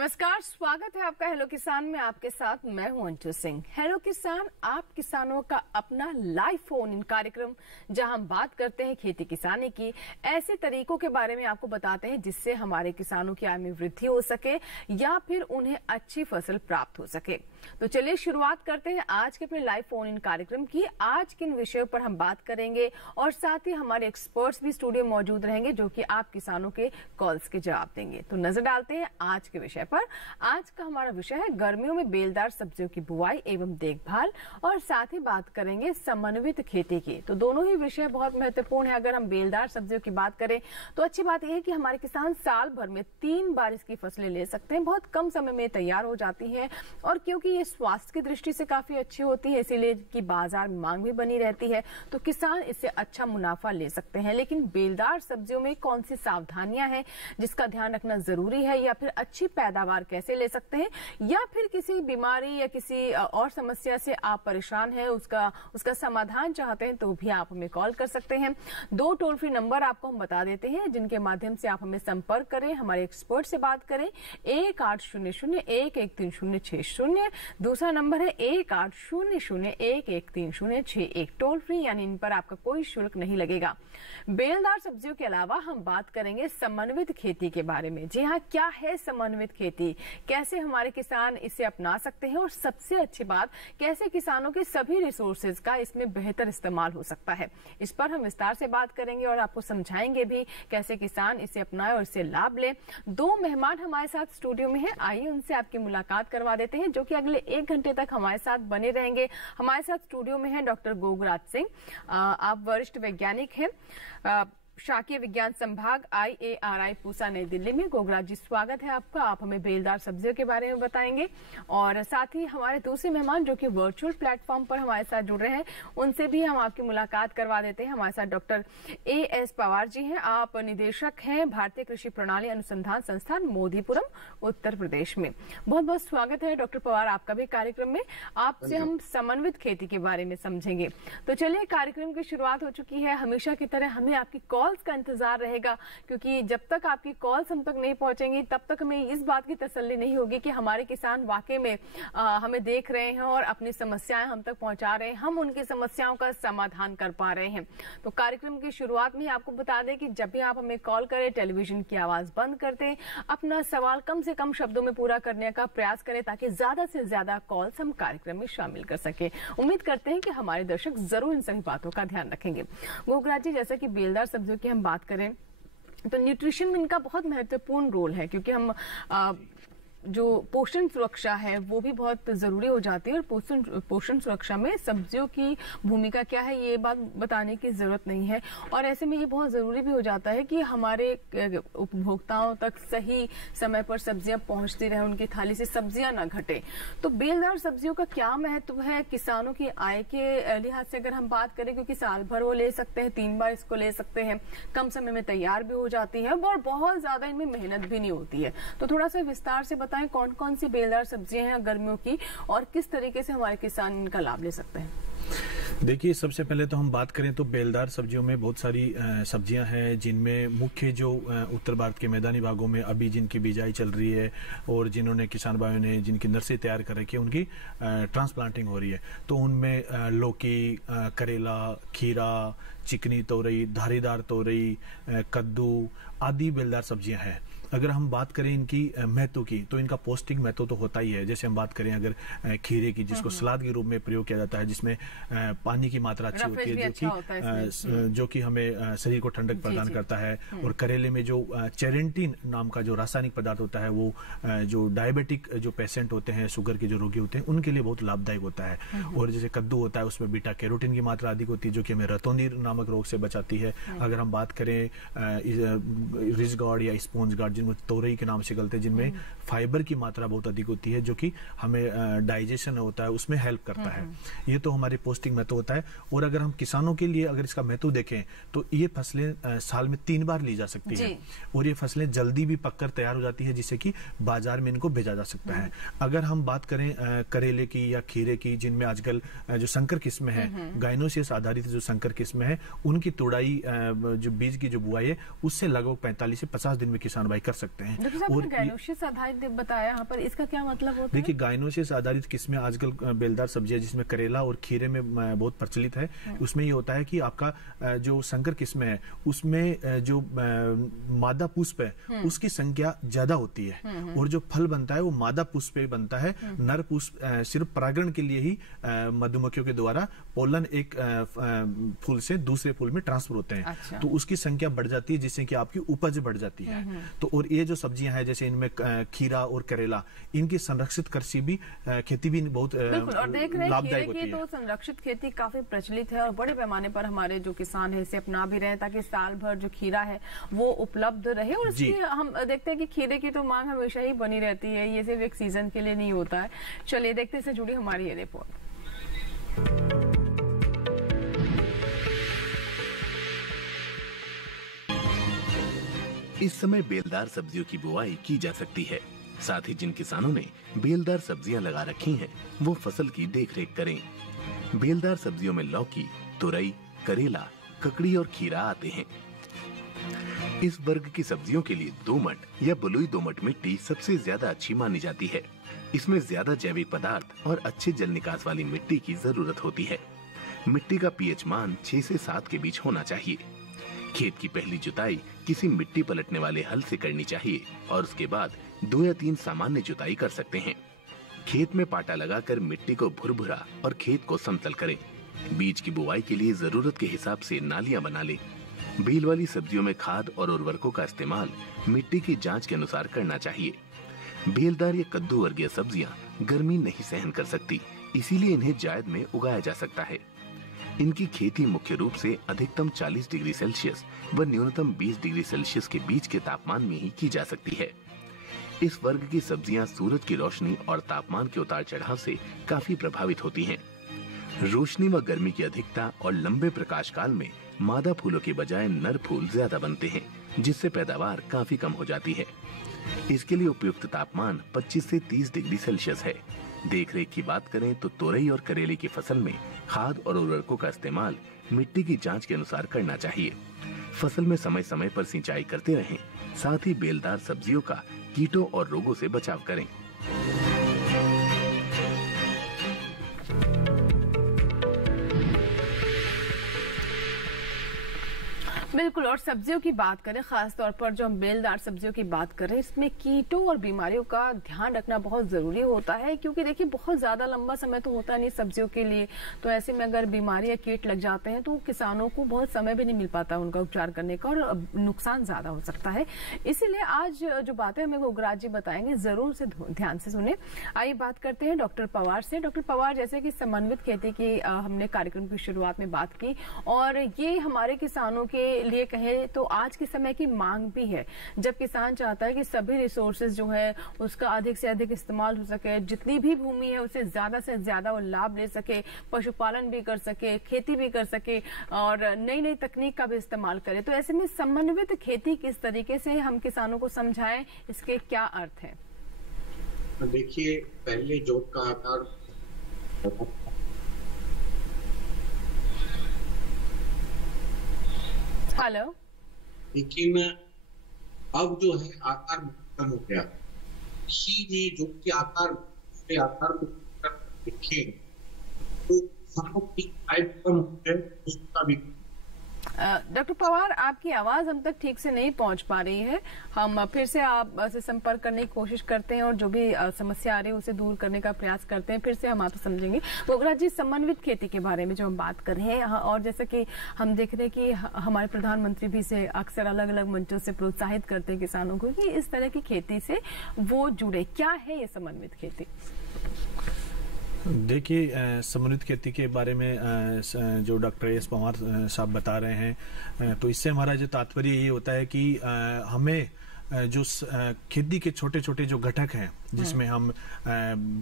नमस्कार, स्वागत है आपका हेलो किसान में। आपके साथ मैं हूं अंशु सिंह। हेलो किसान, आप किसानों का अपना लाइव फोन इन कार्यक्रम, जहां हम बात करते हैं खेती किसानी की, ऐसे तरीकों के बारे में आपको बताते हैं जिससे हमारे किसानों की आय में वृद्धि हो सके या फिर उन्हें अच्छी फसल प्राप्त हो सके। तो चलिए शुरुआत करते हैं आज के अपने लाइव फोन इन कार्यक्रम की। आज किन विषयों पर हम बात करेंगे और साथ ही हमारे एक्सपर्ट्स भी स्टूडियो में मौजूद रहेंगे जो कि आप किसानों के कॉल्स के जवाब देंगे। तो नजर डालते हैं आज के विषय पर। आज का हमारा विषय है गर्मियों में बेलदार सब्जियों की बुआई एवं देखभाल, और साथ ही बात करेंगे समन्वित खेती की। तो दोनों ही विषय बहुत महत्वपूर्ण है। अगर हम बेलदार सब्जियों की बात करें तो अच्छी बात यह है कि हमारे किसान साल भर में 3 बार इसकी फसलें ले सकते हैं, बहुत कम समय में तैयार हो जाती है। और क्योंकि ये स्वास्थ्य की दृष्टि से काफी अच्छी होती है, इसीलिए की बाजार में मांग भी बनी रहती है, तो किसान इससे अच्छा मुनाफा ले सकते हैं। लेकिन बेलदार सब्जियों में कौन सी सावधानियां हैं जिसका ध्यान रखना जरूरी है, या फिर अच्छी पैदावार कैसे ले सकते हैं, या फिर किसी बीमारी या किसी और समस्या से आप परेशान हैं, उसका समाधान चाहते हैं, तो भी आप हमें कॉल कर सकते हैं। 2 टोल फ्री नंबर आपको हम बता देते हैं जिनके माध्यम से आप हमें संपर्क करें, हमारे एक्सपर्ट से बात करें। 1800-113060, दूसरा नंबर है 1800-113061, टोल फ्री, यानी इन पर आपका कोई शुल्क नहीं लगेगा। बेलदार सब्जियों के अलावा हम बात करेंगे समन्वित खेती के बारे में। जी हाँ, क्या है समन्वित खेती, कैसे हमारे किसान इसे अपना सकते हैं, और सबसे अच्छी बात, कैसे किसानों के सभी रिसोर्सेज का इसमें बेहतर इस्तेमाल हो सकता है। इस पर हम विस्तार से बात करेंगे और आपको समझाएंगे भी कैसे किसान इसे अपनाए और इससे लाभ ले। 2 मेहमान हमारे साथ स्टूडियो में हैं, आइए उनसे आपकी मुलाकात करवा देते हैं, जो कि अगले 1 घंटे तक हमारे साथ बने रहेंगे। हमारे साथ स्टूडियो में है डॉक्टर गोगराज सिंह, आप वरिष्ठ वैज्ञानिक हैं, शाकीय विज्ञान संभाग IARI पूसा नई दिल्ली में। गोगराज जी, स्वागत है आपका। आप हमें बेलदार सब्जियों के बारे में बताएंगे, और साथ ही हमारे दूसरे मेहमान जो कि वर्चुअल प्लेटफॉर्म पर हमारे साथ जुड़ रहे हैं, उनसे भी हम आपकी मुलाकात करवा देते हैं। हमारे साथ डॉक्टर AS पवार जी हैं, आप निदेशक हैं भारतीय कृषि प्रणाली अनुसंधान संस्थान मोदीपुरम, उत्तर प्रदेश में। बहुत बहुत स्वागत है डॉक्टर पवार आपका भी कार्यक्रम में। आपसे हम समन्वित खेती के बारे में समझेंगे। तो चलिए, कार्यक्रम की शुरुआत हो चुकी है। हमेशा की तरह हमें आपकी कॉल्स का इंतजार रहेगा, क्योंकि जब तक आपकी कॉल्स हम तक नहीं पहुंचेंगी तब तक हमें इस बात की तसल्ली नहीं होगी कि हमारे किसान वाकई में हमें देख रहे हैं और अपनी समस्याएं हम तक पहुंचा रहे हैं, हम उनकी समस्याओं का समाधान कर पा रहे हैं। तो कार्यक्रम की शुरुआत में आपको बता दें कि जब भी आप हमें कॉल करें, टेलीविजन की आवाज बंद कर दें, अपना सवाल कम से कम शब्दों में पूरा करने का प्रयास करें, ताकि ज्यादा से ज्यादा कॉल्स हम कार्यक्रम में शामिल कर सके। उम्मीद करते हैं कि हमारे दर्शक जरूर इन सभी बातों का ध्यान रखेंगे। गोगराज जी, जैसा कि बेलदार सब्जियों की हम बात करें तो न्यूट्रिशन में इनका बहुत महत्वपूर्ण रोल है, क्योंकि हम जो पोषण सुरक्षा है वो भी बहुत जरूरी हो जाती है, और पोषण सुरक्षा में सब्जियों की भूमिका क्या है ये बात बताने की जरूरत नहीं है। और ऐसे में ये बहुत जरूरी भी हो जाता है कि हमारे उपभोक्ताओं तक सही समय पर सब्जियां पहुंचती रहे, उनकी थाली से सब्जियां ना घटे। तो बेलदार सब्जियों का क्या महत्व है किसानों की आय के लिहाज से अगर हम बात करें, क्योंकि साल भर वो ले सकते हैं, 3 बार इसको ले सकते हैं, कम समय में तैयार भी हो जाती है और बहुत ज्यादा इनमें मेहनत भी नहीं होती है। तो थोड़ा सा विस्तार से बताएं कौन कौन सी बेलदार सब्जियां हैं गर्मियों की, और किस तरीके से हमारे किसान इनका लाभ ले सकते हैं। देखिए, सबसे पहले तो हम बात करें तो बेलदार सब्जियों में बहुत सारी सब्जियां हैं, जिनमें मुख्य जो उत्तर भारत के मैदानी भागों में अभी जिनकी बिजाई चल रही है और जिन्होंने किसान भाइयों ने जिनकी नर्सरी तैयार कर रखी है, उनकी ट्रांसप्लांटिंग हो रही है। तो उनमें लौकी, करेला, खीरा, चिकनी तोरई, धारीदार तोरई, कद्दू आदि बेलदार सब्जियां हैं। अगर हम बात करें इनकी महत्व की, तो इनका पौष्टिक महत्व तो होता ही है। जैसे हम बात करें अगर खीरे की, जिसको सलाद के रूप में प्रयोग किया जाता है, जिसमें पानी की मात्रा अच्छी होती है, जो कि हमें शरीर को ठंडक प्रदान करता है। और करेले में जो चेरेंटीन नाम का जो रासायनिक पदार्थ होता है, वो जो डायबिटिक जो पेशेंट होते हैं, शुगर के जो रोगी होते हैं, उनके लिए बहुत लाभदायक होता है। और जैसे कद्दू होता है, उसमें बीटा कैरोटीन की मात्रा अधिक होती है, जो कि हमें रतौंधीर नामक रोग से बचाती है। अगर हम बात करें रिज गार्ड या स्पॉन्ज गार्ड, जिनमें तोरई के नाम से गलते, जिनमें फाइबर की मात्रा बहुत अधिक होती है, जो कि हमें डाइजेशन होता है उसमें हेल्प करता है। ये तो हमारे पौष्टिक महत्व होता है। और अगर हम किसानों के लिए अगर इसका महत्व देखें तो ये फसलें साल में 3 बार ली जा सकती है, और ये फसलें जल्दी भी पककर तैयार हो जाती है, जिससे कि बाजार में इनको भेजा जा सकता है। अगर हम बात करें करेले की या खीरे की, जिनमें आजकल जो संकर किस्में हैं, गाइनोसिस आधारित जो संकर किस्में हैं, उनकी तुड़ाई जो बीज की जो बुआई है, उससे लगभग 45 से 50 दिन में किसान भाई कर सकते हैं। और गायनोसिस आधारित बताया यहाँ पर, इसका क्या मतलब होता है? देखिए, गायनोसिस आधारित किस्में आजकल बेलदार सब्जियां जिसमें करेला और खीरे में बहुत प्रचलित है, उसमें ये होता है कि आपका जो संकर किस्में है उसमें जो मादा पुष्प है उसकी संख्या ज्यादा होती है और जो फल बनता है वो मादा पुष्प पे बनता है। नर पुष्प सिर्फ परागण के लिए ही मधुमक्खियों के द्वारा पोलन एक फूल से दूसरे फूल में ट्रांसफर होते हैं। अच्छा। तो उसकी संख्या बढ़ जाती है जिससे कि आपकी उपज बढ़ जाती है। तो और ये जो सब्जियां हैं जैसे इनमें खीरा और करेला, इनकी संरक्षित कृषि भी खेती भी बहुत लाभदायक होती है। तो संरक्षित खेती काफी प्रचलित है और बड़े पैमाने पर हमारे जो किसान है इसे अपना भी रहे ताकि साल भर जो खीरा है वो उपलब्ध रहे। और इसकी हम देखते हैं कि खीरे की तो मांग हमेशा ही बनी रहती है, ये सिर्फ एक सीजन के लिए नहीं होता है। चलिए देखते हैं, इससे जुड़ी हमारी ये रिपोर्ट। इस समय बेलदार सब्जियों की बुआई की जा सकती है। साथ ही जिन किसानों ने बेलदार सब्जियां लगा रखी हैं, वो फसल की देखरेख करें। बेलदार सब्जियों में लौकी, तुरई, करेला, ककड़ी और खीरा आते हैं। इस वर्ग की सब्जियों के लिए दोमट या बलुई दोमट मिट्टी सबसे ज्यादा अच्छी मानी जाती है। इसमें ज्यादा जैविक पदार्थ और अच्छे जल निकास वाली मिट्टी की जरूरत होती है। मिट्टी का पीएच मान 6 से 7 के बीच होना चाहिए। खेत की पहली जुताई किसी मिट्टी पलटने वाले हल से करनी चाहिए और उसके बाद 2 या 3 सामान्य जुताई कर सकते हैं। खेत में पाटा लगाकर मिट्टी को भुरभुरा और खेत को समतल करें। बीज की बुवाई के लिए जरूरत के हिसाब से नालियां बना लें। बेल वाली सब्जियों में खाद और उर्वरकों का इस्तेमाल मिट्टी की जांच के अनुसार करना चाहिए। बेलदार या कद्दू वर्गीय सब्जियां गर्मी नहीं सहन कर सकती, इसीलिए इन्हें जायद में उगाया जा सकता है। इनकी खेती मुख्य रूप से अधिकतम 40 डिग्री सेल्सियस व न्यूनतम 20 डिग्री सेल्सियस के बीच के तापमान में ही की जा सकती है। इस वर्ग की सब्जियां सूरज की रोशनी और तापमान के उतार चढ़ाव से काफी प्रभावित होती हैं। रोशनी व गर्मी की अधिकता और लंबे प्रकाश काल में मादा फूलों के बजाय नर फूल ज्यादा बनते हैं, जिससे पैदावार काफी कम हो जाती है। इसके लिए उपयुक्त तापमान 25 से 30 डिग्री सेल्सियस है। देखरेख की बात करें तो तोरई और करेले की फसल में खाद और उर्वरकों का इस्तेमाल मिट्टी की जांच के अनुसार करना चाहिए। फसल में समय समय पर सिंचाई करते रहें। साथ ही बेलदार सब्जियों का कीटों और रोगों से बचाव करें। बिल्कुल। और सब्जियों की बात करें, खास तौर पर जो हम बेलदार सब्जियों की बात करें, इसमें कीटों और बीमारियों का ध्यान रखना बहुत जरूरी होता है, क्योंकि देखिए बहुत ज्यादा लंबा समय तो होता नहीं सब्जियों के लिए। तो ऐसे में अगर बीमारी या कीट लग जाते हैं तो किसानों को बहुत समय भी नहीं मिल पाता उनका उपचार करने का और नुकसान ज्यादा हो सकता है। इसीलिए आज जो बातें हमें उग्राज जी बताएंगे, जरूर से ध्यान से सुने। आइए बात करते हैं डॉक्टर पवार से। डॉक्टर पवार, जैसे कि समन्वित खेती की हमने कार्यक्रम की शुरुआत में बात की और ये हमारे किसानों के लिए कहे तो आज के समय की मांग भी है। जब किसान चाहता है कि सभी रिसोर्सेज जो है उसका अधिक से अधिक इस्तेमाल हो सके, जितनी भी भूमि है उसे ज्यादा से ज्यादा वो लाभ ले सके, पशुपालन भी कर सके, खेती भी कर सके और नई नई तकनीक का भी इस्तेमाल करे। तो ऐसे में समन्वित खेती किस तरीके से हम किसानों को समझाएं, इसके क्या अर्थ है? देखिए, पहले जोत का आकार हेलो, लेकिन अब जो है आकार कम हो गया। इसी में जो कि आकार देखें तो किसानों की आय कम हो गए, उसका भी। डॉक्टर पवार, आपकी आवाज हम तक ठीक से नहीं पहुंच पा रही है। हम फिर से आप से संपर्क करने की कोशिश करते हैं और जो भी समस्या आ रही है उसे दूर करने का प्रयास करते हैं। फिर से हम आपसे समझेंगे। उग्राज जी, समन्वित खेती के बारे में जो हम बात कर रहे हैं और जैसे कि हम देख रहे हैं कि हमारे प्रधानमंत्री भी से अक्सर अलग अलग मंचों से प्रोत्साहित करते हैं किसानों को कि इस तरह की खेती से वो जुड़े। क्या है ये समन्वित खेती? देखिए, समन्वित खेती के बारे में जो डॉक्टर एस पवार साहब बता रहे हैं, तो इससे हमारा जो तात्पर्य ये होता है कि हमें जो खेती के छोटे छोटे जो घटक हैं जिसमें हम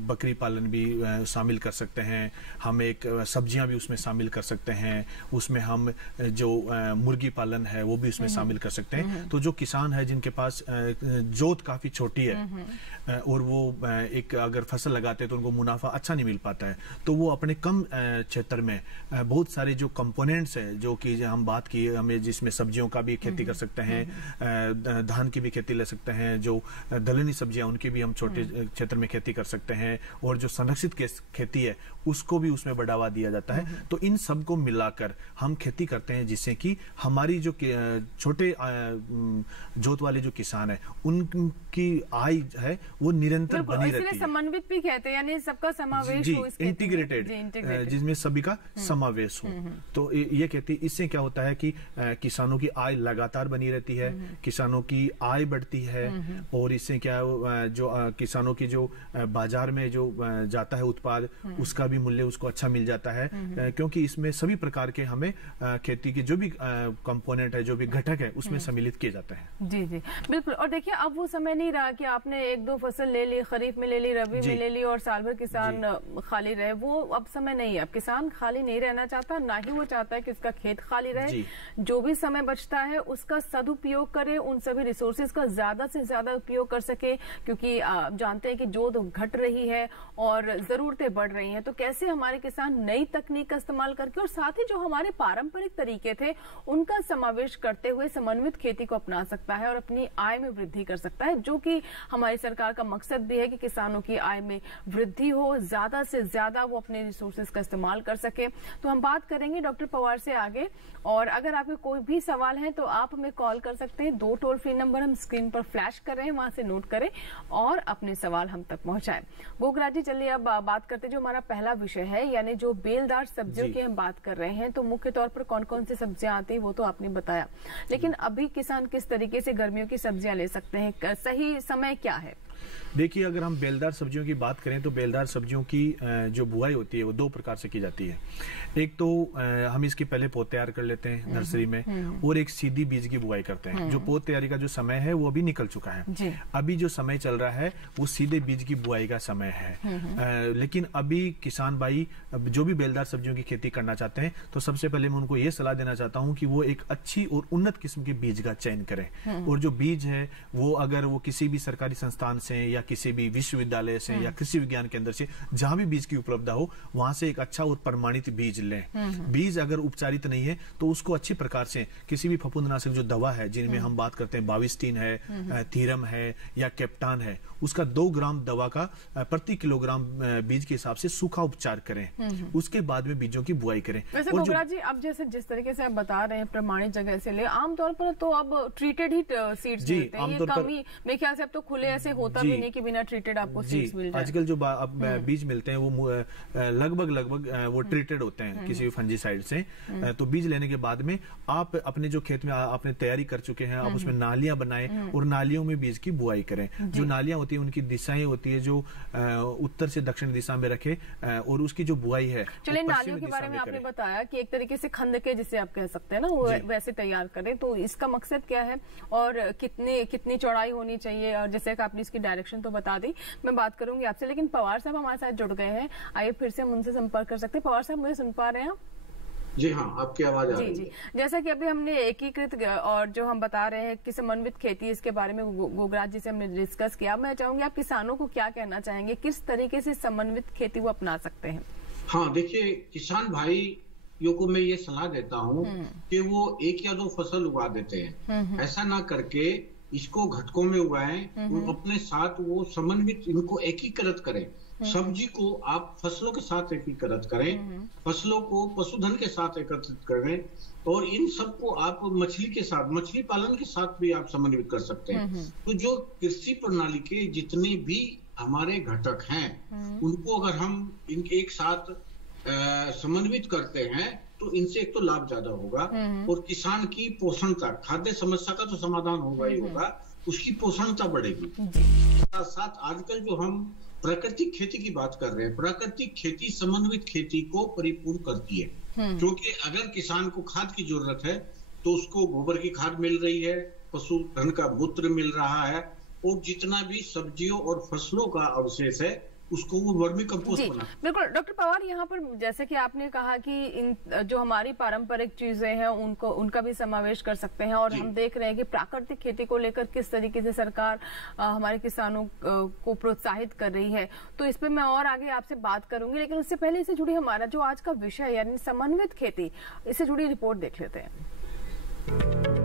बकरी पालन भी शामिल कर सकते हैं, हम एक सब्जियां भी उसमें शामिल कर सकते हैं, उसमें हम जो मुर्गी पालन है वो भी उसमें शामिल कर सकते हैं। तो जो किसान है जिनके पास जोत काफी छोटी है और वो एक अगर फसल लगाते हैं तो उनको मुनाफा अच्छा नहीं मिल पाता है, तो वो अपने कम क्षेत्र में बहुत सारे जो कंपोनेंट्स है, जो कि हम बात की हमें, जिसमें सब्जियों का भी खेती कर सकते हैं, धान की भी खेती ले सकते हैं, जो दलहनी सब्जियां उनकी भी हम छोटे क्षेत्र में खेती कर सकते हैं, और जो संरक्षित खेती है उसको भी उसमें बढ़ावा दिया जाता है। तो इन सब को मिलाकर हम खेती करते हैं, जिससे कि हमारी जो छोटे जोत वाले जो किसान है उनकी आय है वो निरंतर बनी रहती है। समन्वित भी कहते हैं, यानी सबका समावेश हो, इंटीग्रेटेड, जिसमें सभी का समावेश हो। तो ये कहती है, इससे क्या होता है कि किसानों की आय लगातार बनी रहती है, किसानों की आय बढ़ती है, और इससे क्या जो किसानों की जो बाजार में जो जाता है उत्पाद, उसका भी मूल्य उसको अच्छा मिल जाता है, क्योंकि इसमें सभी प्रकार के हमें खेती के जो भी कंपोनेंट है, जो भी घटक है, उसमें सम्मिलित किए जाते हैं। जी जी बिल्कुल। और देखिए, अब वो समय नहीं रहा कि आपने एक दो फसल ले ली, खरीफ में ले ली, रबी में ले ली और साल भर किसान खाली रहे, वो अब समय नहीं है। अब किसान खाली नहीं रहना चाहता, ना ही वो चाहता है कि उसका खेत खाली रहे। जो भी समय बचता है उसका सदुपयोग करे, उन सभी रिसोर्सेज का ज्यादा से ज्यादा उपयोग कर सके, क्योंकि आप जानते हैं कि जोत घट रही है और जरूरतें बढ़ रही हैं। तो कैसे हमारे किसान नई तकनीक का इस्तेमाल करके और साथ ही जो हमारे पारंपरिक तरीके थे उनका समावेश करते हुए समन्वित खेती को अपना सकता है और अपनी आय में वृद्धि कर सकता है, जो कि हमारी सरकार का मकसद भी है कि किसानों की आय में वृद्धि हो, ज्यादा से ज्यादा वो अपने रिसोर्सेज का इस्तेमाल कर सके। तो हम बात करेंगे डॉक्टर पवार से आगे, और अगर आपके कोई भी सवाल है तो आप हमें कॉल कर सकते हैं। 2 टोल फ्री नंबर हम स्क्रीन पर फ्लैश कर रहे हैं, वहां से नोट करें और अपने सवाल हम तक पहुंचाएं। गोगराज जी, चलिए अब बात करते हैं जो हमारा पहला विषय है, यानी जो बेलदार सब्जियों की हम बात कर रहे हैं। तो मुख्य तौर पर कौन कौन सी सब्जियां आती है वो तो आपने बताया, लेकिन अभी किसान किस तरीके से गर्मियों की सब्जियां ले सकते हैं, सही समय क्या है? देखिए, अगर हम बेलदार सब्जियों की बात करें तो बेलदार सब्जियों की जो बुआई होती है वो 2 प्रकार से की जाती है। एक तो हम इसके पहले पौध तैयार कर लेते हैं नर्सरी में, और एक सीधी बीज की बुआई करते हैं। जो पौध तैयारी का जो समय है वो अभी निकल चुका है, अभी जो समय चल रहा है वो सीधे बीज की बुआई का समय है। लेकिन अभी किसान भाई जो भी बेलदार सब्जियों की खेती करना चाहते हैं, तो सबसे पहले मैं उनको ये सलाह देना चाहता हूँ कि वो एक अच्छी और उन्नत किस्म के बीज का चयन करें। और जो बीज है वो अगर वो किसी भी सरकारी संस्थान से या किसी भी विश्वविद्यालय से या कृषि विज्ञान केंद्र से, जहां भी बीज की उपलब्धता हो, वहां से एक अच्छा और प्रमाणित बीज लें। बीज अगर उपचारित नहीं है तो उसको अच्छी प्रकार से किसी भी फफूंदनाशक जो दवा है, जिनमें हम बात करते हैं बाविस्टीन है, थीरम है या कैप्टान है, उसका 2 ग्राम दवा का प्रति किलोग्राम बीज के हिसाब से सूखा उपचार करें। उसके बाद में बीजों की बुआई करें। वैसे गोगराज जी, अब जैसे जिस तरीके से आप बता रहे हैं प्रमाणित जगह से ले, आमतौर पर तो अब ट्रीटेड ही सीड्स मिलते हैं। ये कमी मेरे ख्याल से अब तो खुले ऐसे होता भी नहीं कि बिना ट्रीटेड आपको सीड्स मिल जाए। आजकल जो बीज मिलते हैं वो लगभग वो ट्रीटेड होते हैं किसी भी फंजीसाइड से। तो बीज लेने के बाद में आप अपने जो खेत में आपने तैयारी कर चुके हैं, आप उसमें नालियां बनाएं और नालियों में बीज की बुआई करें। जो नालियां होती है उनकी दिशाएं होती है जो उत्तर से दक्षिण दिशा में रखे, और उसकी जो बुआई है, चलिए नालियों के बारे में आपने बताया कि एक तरीके से खंदके जिसे आप कह सकते हैं ना, वो वैसे तैयार करें। तो इसका मकसद क्या है और कितनी चौड़ाई होनी चाहिए, और जैसे कि आपने इसकी डायरेक्शन तो बता दी, मैं बात करूंगी आपसे। लेकिन पवार साहब हमारे साथ जुड़ गए हैं, आइए फिर से हम उनसे संपर्क कर सकते हैं। पवार साहब, मुझे सुन पा रहे हैं आप? जी हाँ, आपकी आवाज आ रही है। जी, जैसा कि अभी हमने एकीकृत और जो हम बता रहे हैं कि समन्वित खेती, इसके बारे में गोगराज जी से हमने डिस्कस किया। मैं चाहूंगी आप किसानों को क्या कहना चाहेंगे, किस तरीके से समन्वित खेती वो अपना सकते हैं? हाँ, देखिए, किसान भाइयों को मैं ये सलाह देता हूँ कि वो 1 या 2 फसल उगा देते हैं। ऐसा ना करके इसको घटकों में उगाएं, वो अपने साथ वो समन्वित इनको एकीकृत करें। सब्जी को आप फसलों के साथ एकीकृत करें, फसलों को पशुधन के साथ एकत्रित करें, और इन सबको आप मछली के साथ, मछली पालन के साथ भी आप समन्वित कर सकते हैं। तो जो कृषि प्रणाली के जितने भी हमारे घटक हैं, उनको अगर हम एक साथ समन्वित करते हैं तो इनसे एक तो लाभ ज्यादा होगा, और किसान की पोषणता, खाद्य समस्या का तो समाधान होगा ही होगा, उसकी पोषणता बढ़ेगी। साथ साथ आजकल जो हम प्राकृतिक खेती की बात कर रहे हैं, प्राकृतिक खेती समन्वित खेती को परिपूर्ण करती है। क्योंकि अगर किसान को खाद की जरूरत है तो उसको गोबर की खाद मिल रही है, पशुधन का मूत्र मिल रहा है, और जितना भी सब्जियों और फसलों का अवशेष है उसको वो वर्मी कंपोस्ट बना। बिल्कुल डॉक्टर पवार, यहाँ पर जैसे कि आपने कहा कि इन जो हमारी पारंपरिक चीजें हैं उनका भी समावेश कर सकते हैं, और हम देख रहे हैं कि प्राकृतिक खेती को लेकर किस तरीके से सरकार हमारे किसानों को प्रोत्साहित कर रही है। तो इस पे मैं और आगे आपसे बात करूंगी, लेकिन उससे पहले इससे जुड़ी हमारा जो आज का विषय यानी समन्वित खेती, इससे जुड़ी रिपोर्ट देख लेते हैं।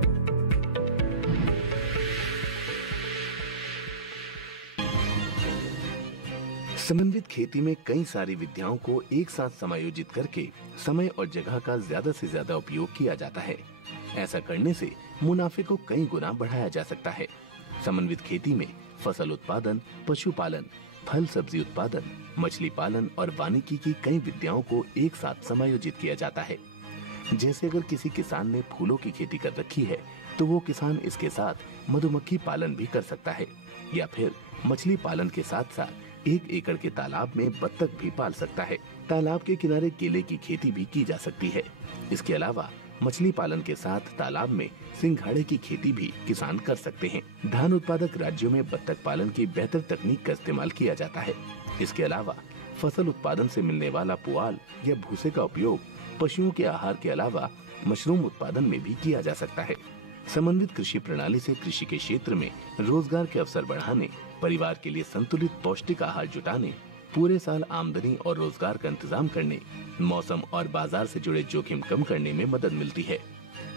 समन्वित खेती में कई सारी विधियों को एक साथ समायोजित करके समय और जगह का ज्यादा से ज्यादा उपयोग किया जाता है। ऐसा करने से मुनाफे को कई गुना बढ़ाया जा सकता है। समन्वित खेती में फसल उत्पादन, पशुपालन, फल सब्जी उत्पादन, मछली पालन और वानिकी की कई विधियों को एक साथ समायोजित किया जाता है। जैसे अगर किसी किसान ने फूलों की खेती कर रखी है तो वो किसान इसके साथ मधुमक्खी पालन भी कर सकता है, या फिर मछली पालन के साथ साथ 1 एकड़ के तालाब में बत्तख भी पाल सकता है। तालाब के किनारे केले की खेती भी की जा सकती है। इसके अलावा मछली पालन के साथ तालाब में सिंघाड़े की खेती भी किसान कर सकते हैं। धान उत्पादक राज्यों में बत्तख पालन की बेहतर तकनीक का इस्तेमाल किया जाता है। इसके अलावा फसल उत्पादन से मिलने वाला पुआल या भूसे का उपयोग पशुओं के आहार के अलावा मशरूम उत्पादन में भी किया जा सकता है। समन्वित कृषि प्रणाली से कृषि के क्षेत्र में रोजगार के अवसर बढ़ाने, परिवार के लिए संतुलित पौष्टिक आहार जुटाने, पूरे साल आमदनी और रोजगार का इंतजाम करने, मौसम और बाजार से जुड़े जोखिम कम करने में मदद मिलती है।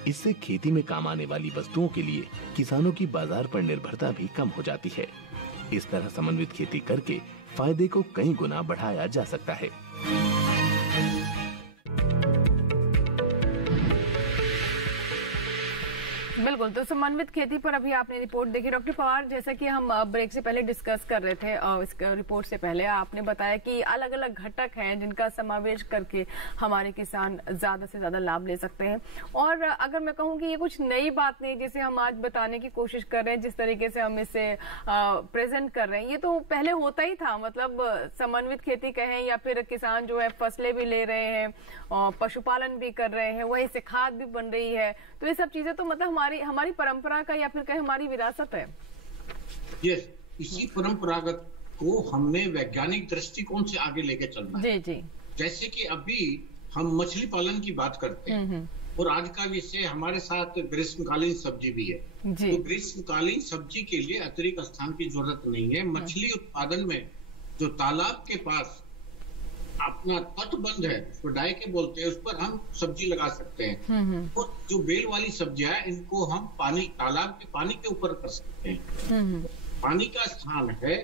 इससे खेती में काम आने वाली वस्तुओं के लिए किसानों की बाजार पर निर्भरता भी कम हो जाती है। इस तरह समन्वित खेती करके फायदे को कई गुना बढ़ाया जा सकता है। बिल्कुल, तो समन्वित खेती पर अभी आपने रिपोर्ट देखी। डॉक्टर पवार, जैसा कि हम ब्रेक से पहले डिस्कस कर रहे थे, इस रिपोर्ट से पहले आपने बताया कि अलग अलग घटक हैं जिनका समावेश करके हमारे किसान ज्यादा से ज्यादा लाभ ले सकते हैं। और अगर मैं कहूँ कि ये कुछ नई बात नहीं जिसे हम आज बताने की कोशिश कर रहे हैं, जिस तरीके से हम इसे प्रेजेंट कर रहे हैं, ये तो पहले होता ही था। मतलब समन्वित खेती कहें या फिर किसान जो है फसलें भी ले रहे हैं और पशुपालन भी कर रहे हैं, वहीं से खाद भी बन रही है। तो ये सब चीजें तो मतलब हमारी परंपरा का या फिर कहीं हमारी विरासत है। यस, इसी परंपरागत को हमने वैज्ञानिक दृष्टिकोण से आगे लेके चलना है। जी। जैसे कि अभी हम मछली पालन की बात करते हैं और आज का विषय हमारे साथ ग्रीष्मकालीन सब्जी भी है। तो ग्रीष्मकालीन सब्जी के लिए अतिरिक्त स्थान की जरूरत नहीं है। मछली उत्पादन में जो तालाब के पास अपना तटबंध है, उसको डाई के बोलते हैं, उस पर हम सब्जी लगा सकते हैं। और जो बेल वाली सब्जियां हैं इनको हम तालाब के पानी के ऊपर कर सकते हैं। पानी का स्थान है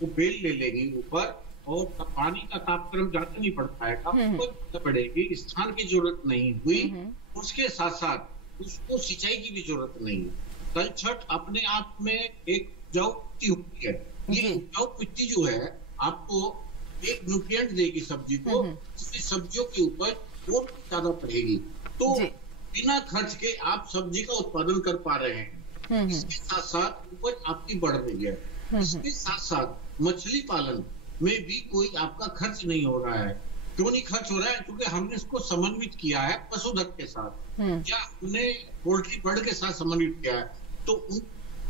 वो बेल ले लेगी ऊपर, और पानी का तापक्रम ज्यादा नहीं पड़ पाएगा, ऊपर पड़ेगी, स्थान की जरूरत नहीं हुई। उसके साथ साथ उसको सिंचाई की भी जरूरत नहीं है। तलछट अपने आप में एक उपजाऊ मिट्टी होती है। ये उपजाऊ मिट्टी जो है आपको एक न्यूट्रिएंट देगी सब्जी को, जिससे सब्जियों के ऊपर और ज्यादा पड़ेगी। तो बिना खर्च के आप सब्जी का उत्पादन कर पा रहे हैं। इसके साथ साथ उपज आपकी बढ़ रही है। इसके साथ साथ मछली पालन में भी कोई आपका खर्च नहीं हो रहा है। क्यों नहीं खर्च हो रहा है? क्योंकि हमने इसको समन्वित किया है पशुधन के साथ, या हमने पोल्ट्री बर्ड के साथ समन्वित किया है। तो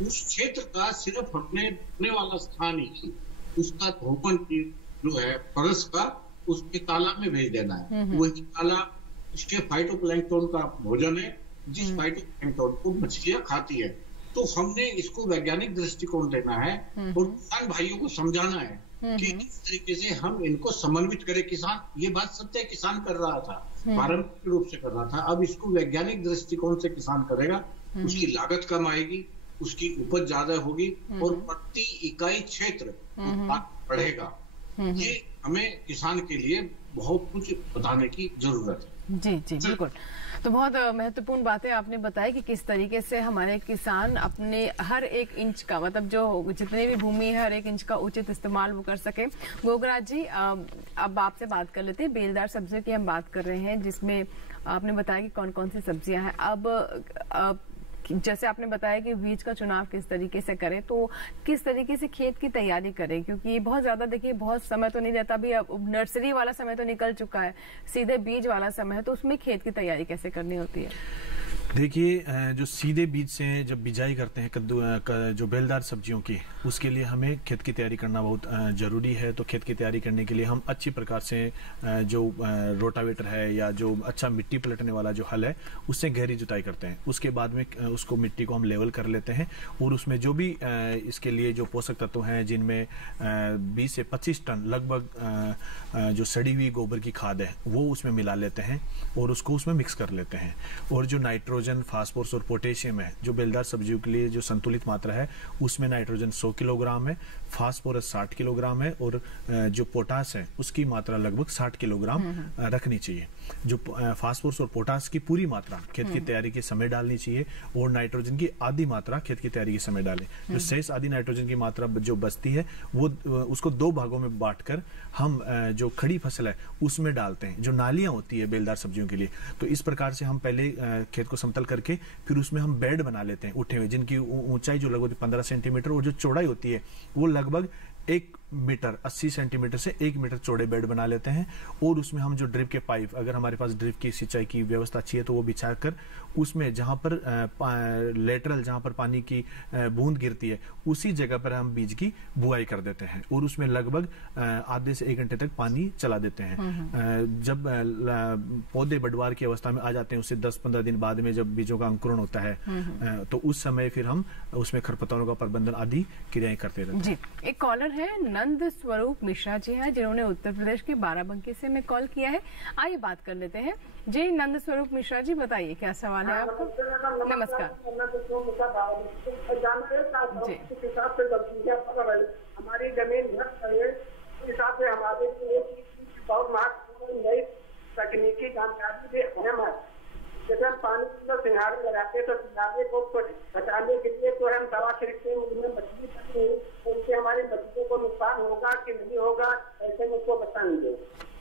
उस क्षेत्र का सिर्फ अपने वाला स्थान ही उसका धोपन की जो है परस का उसके तालाब में भेज देना है। वही तालाब उसके फाइटोप्लैंक्टन का भोजन है, जिस फाइटोप्लैंक्टन को मछलियां खाती है। तो हमने इसको वैज्ञानिक दृष्टिकोण देना है और किसान भाइयों को समझाना है कि इस तरीके से हम इनको समन्वित करें। किसान, ये बात सत्य है, किसान कर रहा था, पारंपरिक रूप से कर रहा था। अब इसको वैज्ञानिक दृष्टिकोण से किसान करेगा, उसकी लागत कम आएगी, उसकी उपज ज्यादा होगी और प्रति इकाई क्षेत्र बढ़ेगा। ये हमें किसान के लिए बहुत कुछ बताने की जरूरत है। जी बिल्कुल। तो बहुत महत्वपूर्ण बातें आपने बताई कि किस तरीके से हमारे किसान अपने हर एक इंच का, मतलब जो जितने भी भूमि है, हर एक इंच का उचित इस्तेमाल वो कर सके। गोगराज जी, अब आपसे बात कर लेते हैं। बेलदार सब्जियों की हम बात कर रहे हैं, जिसमें आपने बताया कि कौन कौन सी सब्जियां हैं। अब जैसे आपने बताया कि बीज का चुनाव किस तरीके से करें, तो किस तरीके से खेत की तैयारी करें, क्योंकि बहुत ज्यादा देखिए बहुत समय तो नहीं रहता। अभी अब नर्सरी वाला समय तो निकल चुका है, सीधे बीज वाला समय है, तो उसमें खेत की तैयारी कैसे करनी होती है? देखिए, जो सीधे बीज से जब बिजाई करते हैं कद्दू जो बेलदार सब्जियों की, उसके लिए हमें खेत की तैयारी करना बहुत जरूरी है। तो खेत की तैयारी करने के लिए हम अच्छी प्रकार से जो रोटावेटर है या जो अच्छा मिट्टी पलटने वाला जो हल है, उससे गहरी जुताई करते हैं। उसके बाद में उसको मिट्टी को हम लेवल कर लेते हैं और उसमें जो भी इसके लिए जो पोषक तत्व हैं, जिनमें 20 से 25 टन लगभग जो सड़ी हुई गोबर की खाद है वो उसमें मिला लेते हैं और उसको उसमें मिक्स कर लेते हैं। और जो नाइट्रोजन, फास्फोरस और पोटेशियम है, जो बेलदार सब्जियों के लिए जो संतुलित मात्रा है, उसमें नाइट्रोजन 100 किलोग्राम है, फास्फोरस 60 किलोग्राम है और जो पोटास है उसकी मात्रा लगभग 60 किलोग्राम रखनी चाहिए। जो फास्फोरस और पोटास की पूरी मात्रा खेत की तैयारी के समय डालनी चाहिए और नाइट्रोजन की आधी मात्रा खेत की तैयारी के समय डालें। जो शेष आधी नाइट्रोजन की मात्रा जो बचती है वो उसको 2 भागों में बांटकर हम जो खड़ी फसल है उसमें डालते हैं, जो नालियां होती है बेलदार सब्जियों के लिए। तो इस प्रकार से हम पहले खेत को समतल करके फिर उसमें हम बेड बना लेते हैं उठे हुए, जिनकी ऊंचाई जो लगभग 15 सेंटीमीटर और जो चौड़ाई होती है वो लगभग 1 मीटर 80 सेंटीमीटर से 1 मीटर चौड़े बेड बना लेते हैं। और उसमें हम जो ड्रिप के पाइप, अगर हमारे पास ड्रिप की सिंचाई की व्यवस्था अच्छी है तो वो बिछाकर उसमें जहां पर लेटरल जहां पर पानी की बूंद गिरती है उसी जगह पर हम बीज की बुआई कर देते हैं और उसमें लगभग आधे से 1 घंटे तक पानी चला देते हैं। जब पौधे बढ़वार की अवस्था में आ जाते हैं, उससे 10-15 दिन बाद में जब बीजों का अंकुरण होता है तो उस समय फिर हम उसमें खरपतवारों का प्रबंधन आदि क्रियाएं करते रहते हैं। जी, एक कॉलर है नंद स्वरूप मिश्रा जी हैं, जिन्होंने उत्तर प्रदेश के बाराबंकी से में कॉल किया है। आइए बात कर लेते हैं। जी नंद स्वरूप मिश्रा जी, बताइए क्या सवाल है आपका। नमस्कार जी। हमारी जमीन हिसाब से हमारे बहुत महत्वपूर्ण नई तकनीकी जानकारी भी अहम है। जैसे हम पानी में सिंघाड़े लगाते हैं तो सिंघाड़े को बचाने के लिए तो हम दवा छिड़कते हैं, उनमें मछली फंसी है, उनसे हमारी मछलियों को नुकसान होगा कि नहीं होगा, ऐसे में उसको बताएंगे।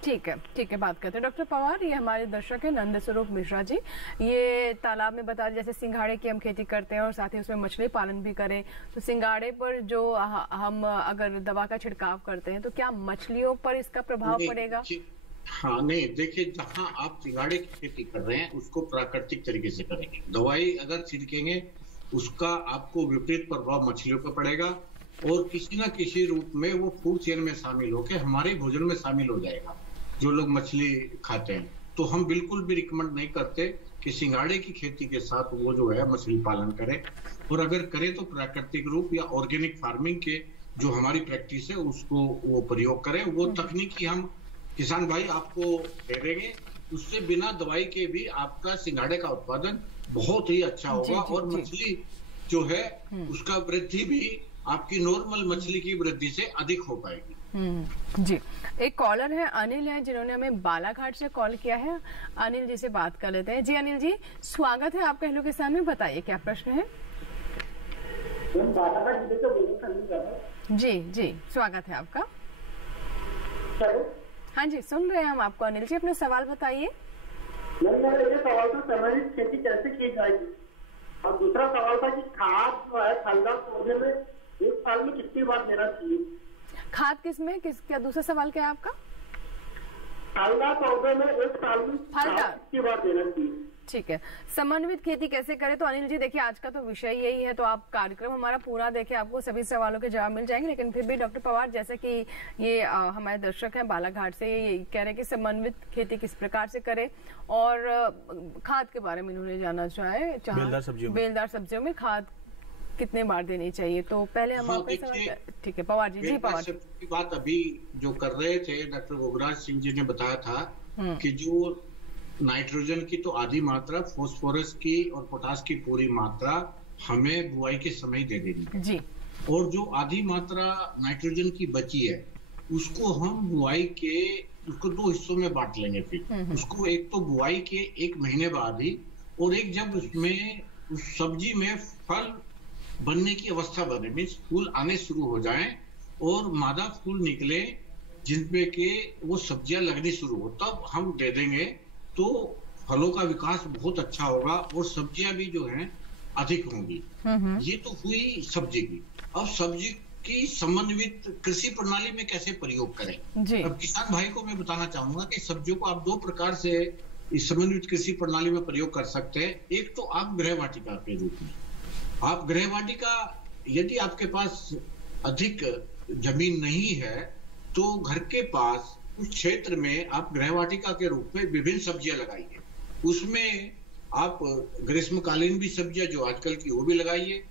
ठीक है, बात करते हैं। डॉक्टर पवार, ये हमारे दर्शक है नंद स्वरूप मिश्रा जी, ये तालाब में बता, जैसे सिंघाड़े की हम खेती करते हैं और साथ ही उसमें मछली पालन भी करें, तो सिंघाड़े पर जो हम अगर दवा का छिड़काव करते हैं तो क्या मछलियों पर इसका प्रभाव पड़ेगा? हाँ, नहीं, देखिए, जहाँ आप सिंघाड़े की खेती कर रहे हैं उसको प्राकृतिक तरीके से करेंगे। दवाई अगर छिड़केंगे उसका आपको विपरीत प्रभाव मछलियों पर पड़ेगा और किसी न किसी रूप में वो फूड चेन में शामिल होकर हमारे भोजन में शामिल हो जाएगा। जो लोग मछली खाते हैं, तो हम बिल्कुल भी रिकमेंड नहीं करते कि सिंघाड़े की खेती के साथ वो जो है मछली पालन करें, और अगर करें तो प्राकृतिक रूप या ऑर्गेनिक फार्मिंग के जो हमारी प्रैक्टिस है उसको वो प्रयोग करें। वो तकनीकी हम किसान भाई आपको दे देंगे, उससे बिना दवाई के भी आपका सिंघाड़े का उत्पादन बहुत ही अच्छा होगा और मछली जो है उसका वृद्धि भी आपकी नॉर्मल मछली की वृद्धि से अधिक हो पाएगी। जी, एक कॉलर है अनिल है, जिन्होंने हमें बालाघाट से कॉल किया है। अनिल जी से बात कर लेते हैं। जी अनिल जी, स्वागत है आपका हेलो किसान में, बताइए क्या प्रश्न है। जी, स्वागत है आपका। हाँ जी, सुन रहे हैं हम आपको अनिल जी, अपना सवाल बताइए। मेरा ये सवाल था, समन्वित खेती कैसे की जाएगी, और दूसरा सवाल था कि खाद जो है फलदार पौधे में 1 साल में कितनी बार देना चाहिए। खाद किसमें क्या दूसरा सवाल क्या है आपका? फलदार पौधे में 1 साल में कितनी बार देना चाहिए। ठीक है, समन्वित खेती कैसे करें, तो अनिल जी देखिए आज का तो विषय यही है, तो आप कार्यक्रम हमारा पूरा देखें, आपको सभी सवालों के जवाब मिल जाएंगे। लेकिन फिर भी डॉक्टर पवार, जैसे कि ये हमारे दर्शक हैं बालाघाट से, ये कह रहे हैं कि समन्वित खेती किस प्रकार से करें और खाद के बारे में इन्होंने जानना चाहे, बेलदार सब्जियों में खाद कितने बार देनी चाहिए। तो पहले हम आपके सवाल, ठीक है पवार जी। पवार जी की बात अभी जो कर रहे थे डॉक्टर गोगराज सिंह जी ने बताया था कि जो नाइट्रोजन की तो आधी मात्रा, फास्फोरस की और पोटास की पूरी मात्रा हमें बुआई के समय दे देनी जी, और जो आधी मात्रा नाइट्रोजन की बची है उसको हम बुआई के उसको 2 हिस्सों में बांट लेंगे। फिर उसको एक तो बुआई के 1 महीने बाद ही, और एक जब उसमें उस सब्जी में फल बनने की अवस्था बने, मीन्स फूल आने शुरू हो जाएं और मादा फूल निकले जिनमें के वो सब्जियां लगनी शुरू हो, तब हम दे देंगे। तो फलों का विकास बहुत अच्छा होगा और सब्जियां भी जो हैं अधिक होंगी। ये तो हुई सब्जी की। अब सब्जी की समन्वित कृषि प्रणाली में कैसे प्रयोग करें। अब किसान भाई को मैं बताना चाहूंगा कि सब्जियों को आप 2 प्रकार से इस समन्वित कृषि प्रणाली में प्रयोग कर सकते हैं। एक तो आप गृह वाटिका के रूप में, आप गृह वाटिका, यदि आपके पास अधिक जमीन नहीं है तो घर के पास उस क्षेत्र में आप गृह वाटिका के रूप में विभिन्न सब्जियां लगाइए। उसमें आप ग्रीष्मकालीन भी सब्जियां जो आजकल की वो भी लगाइए,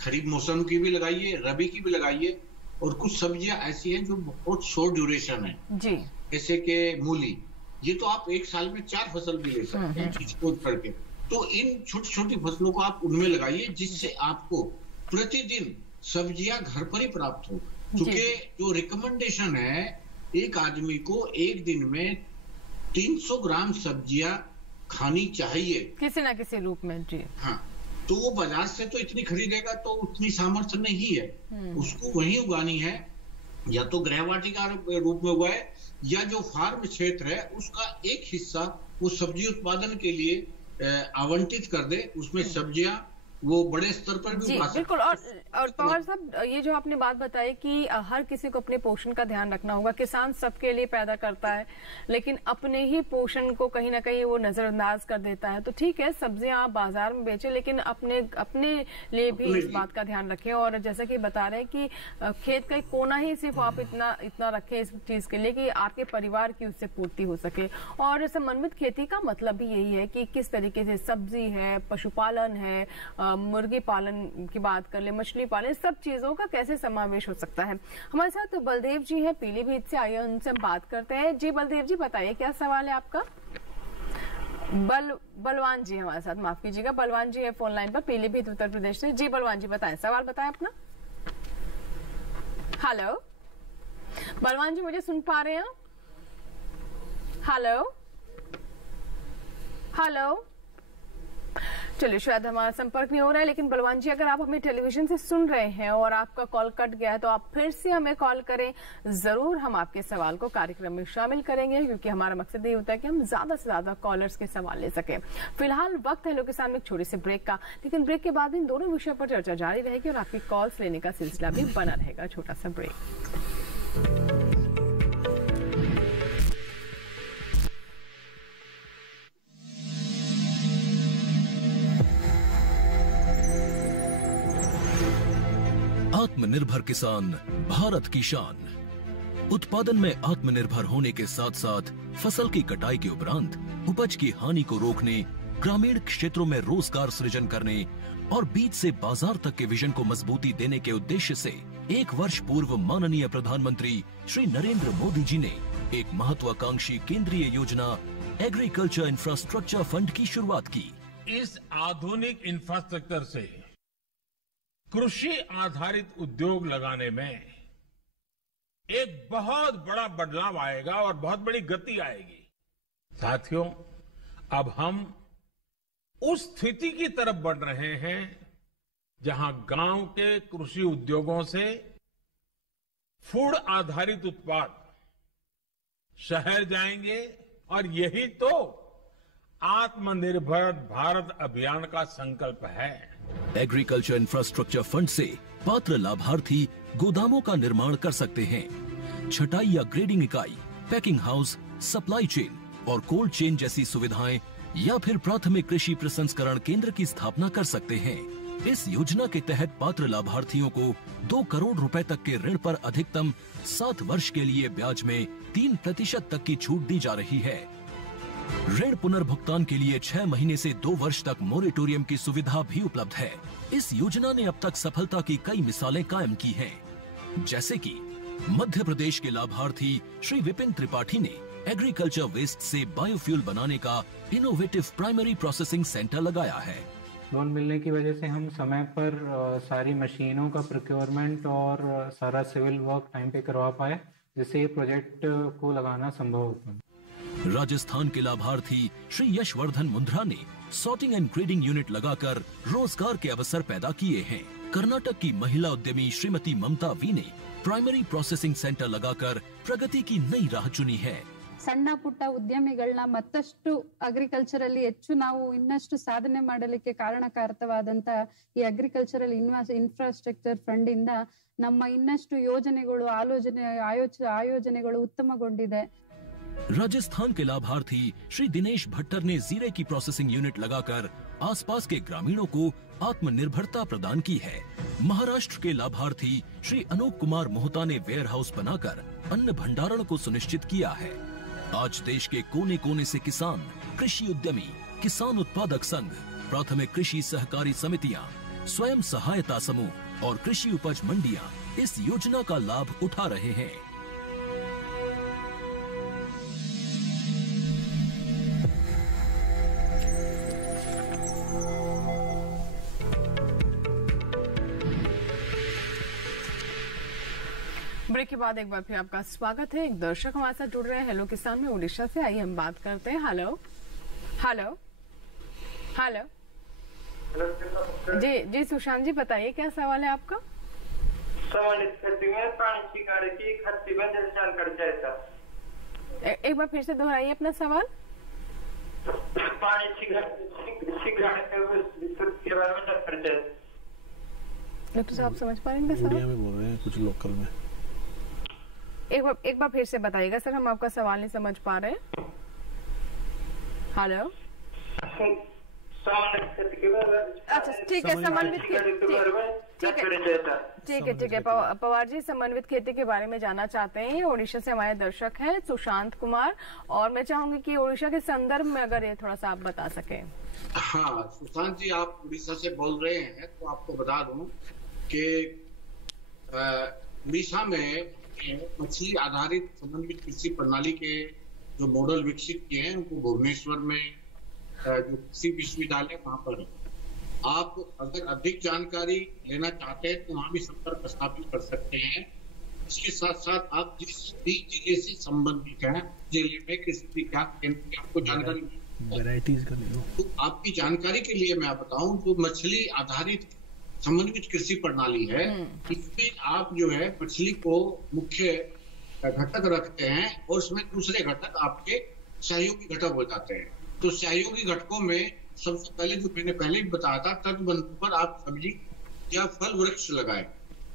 खरीफ मौसम की भी लगाइए, रबी की भी लगाइए, और कुछ सब्जियां ऐसी हैं जो बहुत शॉर्ट ड्यूरेशन है जी, जैसे कि मूली, ये तो आप एक साल में 4 फसल भी ले सकते हैं एक्सपोर्ट करके। तो इन छोटी छोटी फसलों को आप उनमें लगाइए जिससे आपको प्रतिदिन सब्जियां घर पर ही प्राप्त हो। क्योंकि जो रिकमेंडेशन है, एक आदमी को एक दिन में 300 ग्राम सब्जियां खानी चाहिए किसी ना किसी रूप में जी। हाँ, तो वो बाजार से तो इतनी खरीदेगा तो उतनी सामर्थ्य नहीं है, उसको वहीं उगानी है, या तो गृह वाटिका रूप में उगाए, या जो फार्म क्षेत्र है उसका एक हिस्सा वो सब्जी उत्पादन के लिए आवंटित कर दे, उसमें सब्जियां वो बड़े स्तर पर भी उगा सकते। बिल्कुल। और पवार साहब, ये जो आपने बात बताई कि हर किसी को अपने पोषण का ध्यान रखना होगा, किसान सबके लिए पैदा करता है लेकिन अपने ही पोषण को कहीं ना कहीं वो नजरअंदाज कर देता है। तो ठीक है, सब्जियां आप बाजार में बेचें लेकिन अपने लिए भी इस बात का ध्यान रखें। और जैसा कि बता रहे हैं कि खेत का कोना ही सिर्फ आप इतना रखें इस चीज के लिए कि आपके परिवार की उससे पूर्ति हो सके। और समन्वित खेती का मतलब भी यही है कि किस तरीके से सब्जी है, पशुपालन है, मुर्गी पालन की बात कर ले, मछली पालन, सब चीजों का कैसे समावेश हो सकता है। हमारे साथ तो बलदेव जी हैं पीलीभीत से, आइए उनसे हम बात करते हैं। जी बलदेव जी, बताइए क्या सवाल है आपका। बलवान जी हमारे साथ, माफ कीजिएगा, बलवान जी है फोन लाइन पर पीलीभीत उत्तर प्रदेश से। जी बलवान जी बताएं, सवाल बताएं अपना। हेलो बलवान जी, मुझे सुन पा रहे हैं? हेलो हेलो, चलिए शायद हमारा संपर्क नहीं हो रहा है। लेकिन बलवान जी, अगर आप हमें टेलीविजन से सुन रहे हैं और आपका कॉल कट गया है तो आप फिर से हमें कॉल करें, जरूर हम आपके सवाल को कार्यक्रम में शामिल करेंगे, क्योंकि हमारा मकसद ये होता है कि हम ज्यादा से ज्यादा कॉलर्स के सवाल ले सकें। फिलहाल वक्त है लोग के सामने एक छोटे से ब्रेक का, लेकिन ब्रेक के बाद इन दोनों विषयों पर चर्चा जारी रहेगी और आपकी कॉल्स लेने का सिलसिला भी बना रहेगा। छोटा सा ब्रेक। आत्मनिर्भर किसान, भारत की शान। उत्पादन में आत्मनिर्भर होने के साथ साथ फसल की कटाई के उपरांत उपज की हानि को रोकने, ग्रामीण क्षेत्रों में रोजगार सृजन करने और बीज से बाजार तक के विजन को मजबूती देने के उद्देश्य से 1 वर्ष पूर्व माननीय प्रधानमंत्री श्री नरेंद्र मोदी जी ने एक महत्वाकांक्षी केंद्रीय योजना एग्रीकल्चर इंफ्रास्ट्रक्चर फंड की शुरुआत की। इस आधुनिक इंफ्रास्ट्रक्चर से कृषि आधारित उद्योग लगाने में एक बहुत बड़ा बदलाव आएगा और बहुत बड़ी गति आएगी। साथियों, अब हम उस स्थिति की तरफ बढ़ रहे हैं जहां गांव के कृषि उद्योगों से फूड आधारित उत्पाद शहर जाएंगे, और यही तो आत्मनिर्भर भारत अभियान का संकल्प है। एग्रीकल्चर इंफ्रास्ट्रक्चर फंड से पात्र लाभार्थी गोदामों का निर्माण कर सकते हैं, छटाई या ग्रेडिंग इकाई, पैकिंग हाउस, सप्लाई चेन और कोल्ड चेन जैसी सुविधाएं, या फिर प्राथमिक कृषि प्रसंस्करण केंद्र की स्थापना कर सकते हैं। इस योजना के तहत पात्र लाभार्थियों को 2 करोड़ रुपए तक के ऋण पर अधिकतम 7 वर्ष के लिए ब्याज में 3% तक की छूट दी जा रही है। ऋण पुनर्भुगतान के लिए 6 महीने से 2 वर्ष तक मोरेटोरियम की सुविधा भी उपलब्ध है। इस योजना ने अब तक सफलता की कई मिसालें कायम की हैं, जैसे कि मध्य प्रदेश के लाभार्थी श्री विपिन त्रिपाठी ने एग्रीकल्चर वेस्ट से बायोफ्यूल बनाने का इनोवेटिव प्राइमरी प्रोसेसिंग सेंटर लगाया है। लोन मिलने की वजह से हम समय पर सारी मशीनों का प्रोक्योरमेंट और सारा सिविल वर्क टाइम पे करवा पाए, जिससे ये प्रोजेक्ट को लगाना संभव होता है। राजस्थान के लाभार्थी श्री यशवर्धन मुंद्रा ने सॉर्टिंग एंड ग्रेडिंग यूनिट लगाकर रोजगार के अवसर पैदा किए हैं। कर्नाटक की महिला उद्यमी श्रीमती ममता वी ने प्राइमरी प्रोसेसिंग सेंटर लगाकर प्रगति की नई राह चुनी है। ಸಣ್ಣ ಪುಟ್ಟ ಉದ್ಯಮಿಗಳನ್ನ ಮತ್ತಷ್ಟು ಅಗ್ರಿಕಲ್ಚರ್ ಅಲ್ಲಿ ಹೆಚ್ಚು ನಾವು ಇನ್ನಷ್ಟು ಸಾಧನೆ ಮಾಡಲಿಕ್ಕೆ ಕಾರಣಕಾರಕವಾದಂತ ಈ ಅಗ್ರಿಕಲ್ಚರಲ್ ಇನ್ಫ್ರಾಸ್ಟ್ರಕ್ಚರ್ ಫಂಡ್ ಇಂದ ನಮ್ಮ ಇನ್ನಷ್ಟು ಯೋಜನೆಗಳು ಆಯೋಜನೆಗಳು ಉತ್ತಮಗೊಂಡಿದೆ। राजस्थान के लाभार्थी श्री दिनेश भट्टर ने जीरे की प्रोसेसिंग यूनिट लगाकर आसपास के ग्रामीणों को आत्मनिर्भरता प्रदान की है। महाराष्ट्र के लाभार्थी श्री अनूप कुमार मोहता ने वेयर हाउस बनाकर अन्न भंडारण को सुनिश्चित किया है। आज देश के कोने कोने से किसान, कृषि उद्यमी, किसान उत्पादक संघ, प्राथमिक कृषि सहकारी समितियां, स्वयं सहायता समूह और कृषि उपज मंडियां इस योजना का लाभ उठा रहे हैं। ब्रेक के बाद एक बार फिर आपका स्वागत है। एक दर्शक हमारे साथ जुड़ रहे हैं हेलो किसान में उड़ीसा से। आइए हम बात करते हैं। हेलो हेलो हेलो जी जी सुशांत जी बताइए क्या सवाल है आपका? सम्मानित खेती में पानी छिड़काने की खर्ची में जानकारी चाहिए था। एक बार फिर से दोहराइए अपना सवाल। पानी छिड़काने के बारे में जानकारी चाहिए। डॉक्टर साहब समझ पा रहे हैं उड़िया में बोल रहे हैं कुछ लोकल में। एक बार फिर से बताइएगा सर, हम आपका सवाल नहीं समझ पा रहे। हेलो अच्छा ठीक है, समन्वित ठीक है पवार जी समन्वित खेती के बारे में जानना चाहते हैं। ओडिशा से हमारे दर्शक हैं सुशांत कुमार, और मैं चाहूंगी कि ओडिशा के संदर्भ में अगर ये थोड़ा सा आप बता सकें। हाँ सुशांत जी, आप उड़ीसा से बोल रहे हैं तो आपको बता दूं कि उड़ीसा में मछली आधारित समन्वित कृषि प्रणाली के जो मॉडल विकसित किए हैं उनको भुवनेश्वर में जो कृषि विश्वविद्यालय वहां पर आप अगर अधिक जानकारी लेना चाहते हैं तो वहां भी संपर्क स्थापित कर सकते हैं। इसके साथ साथ आप जिस भी जिले से संबंधित हैं जिले में कृषि विज्ञान केंद्र की आपको जानकारी वैरायटीज का तो आपकी जानकारी के लिए मैं बताऊं जो मछली आधारित समन्वित कृषि प्रणाली है इसमें आप जो है मछली को मुख्य घटक रखते हैं और उसमें दूसरे घटक आपके सहयोगी घटक हो जाते हैं। तो सहयोगी घटकों में सबसे पहले जो मैंने पहले भी बताया था तटबंधों पर आप सब्जी या फल वृक्ष लगाए।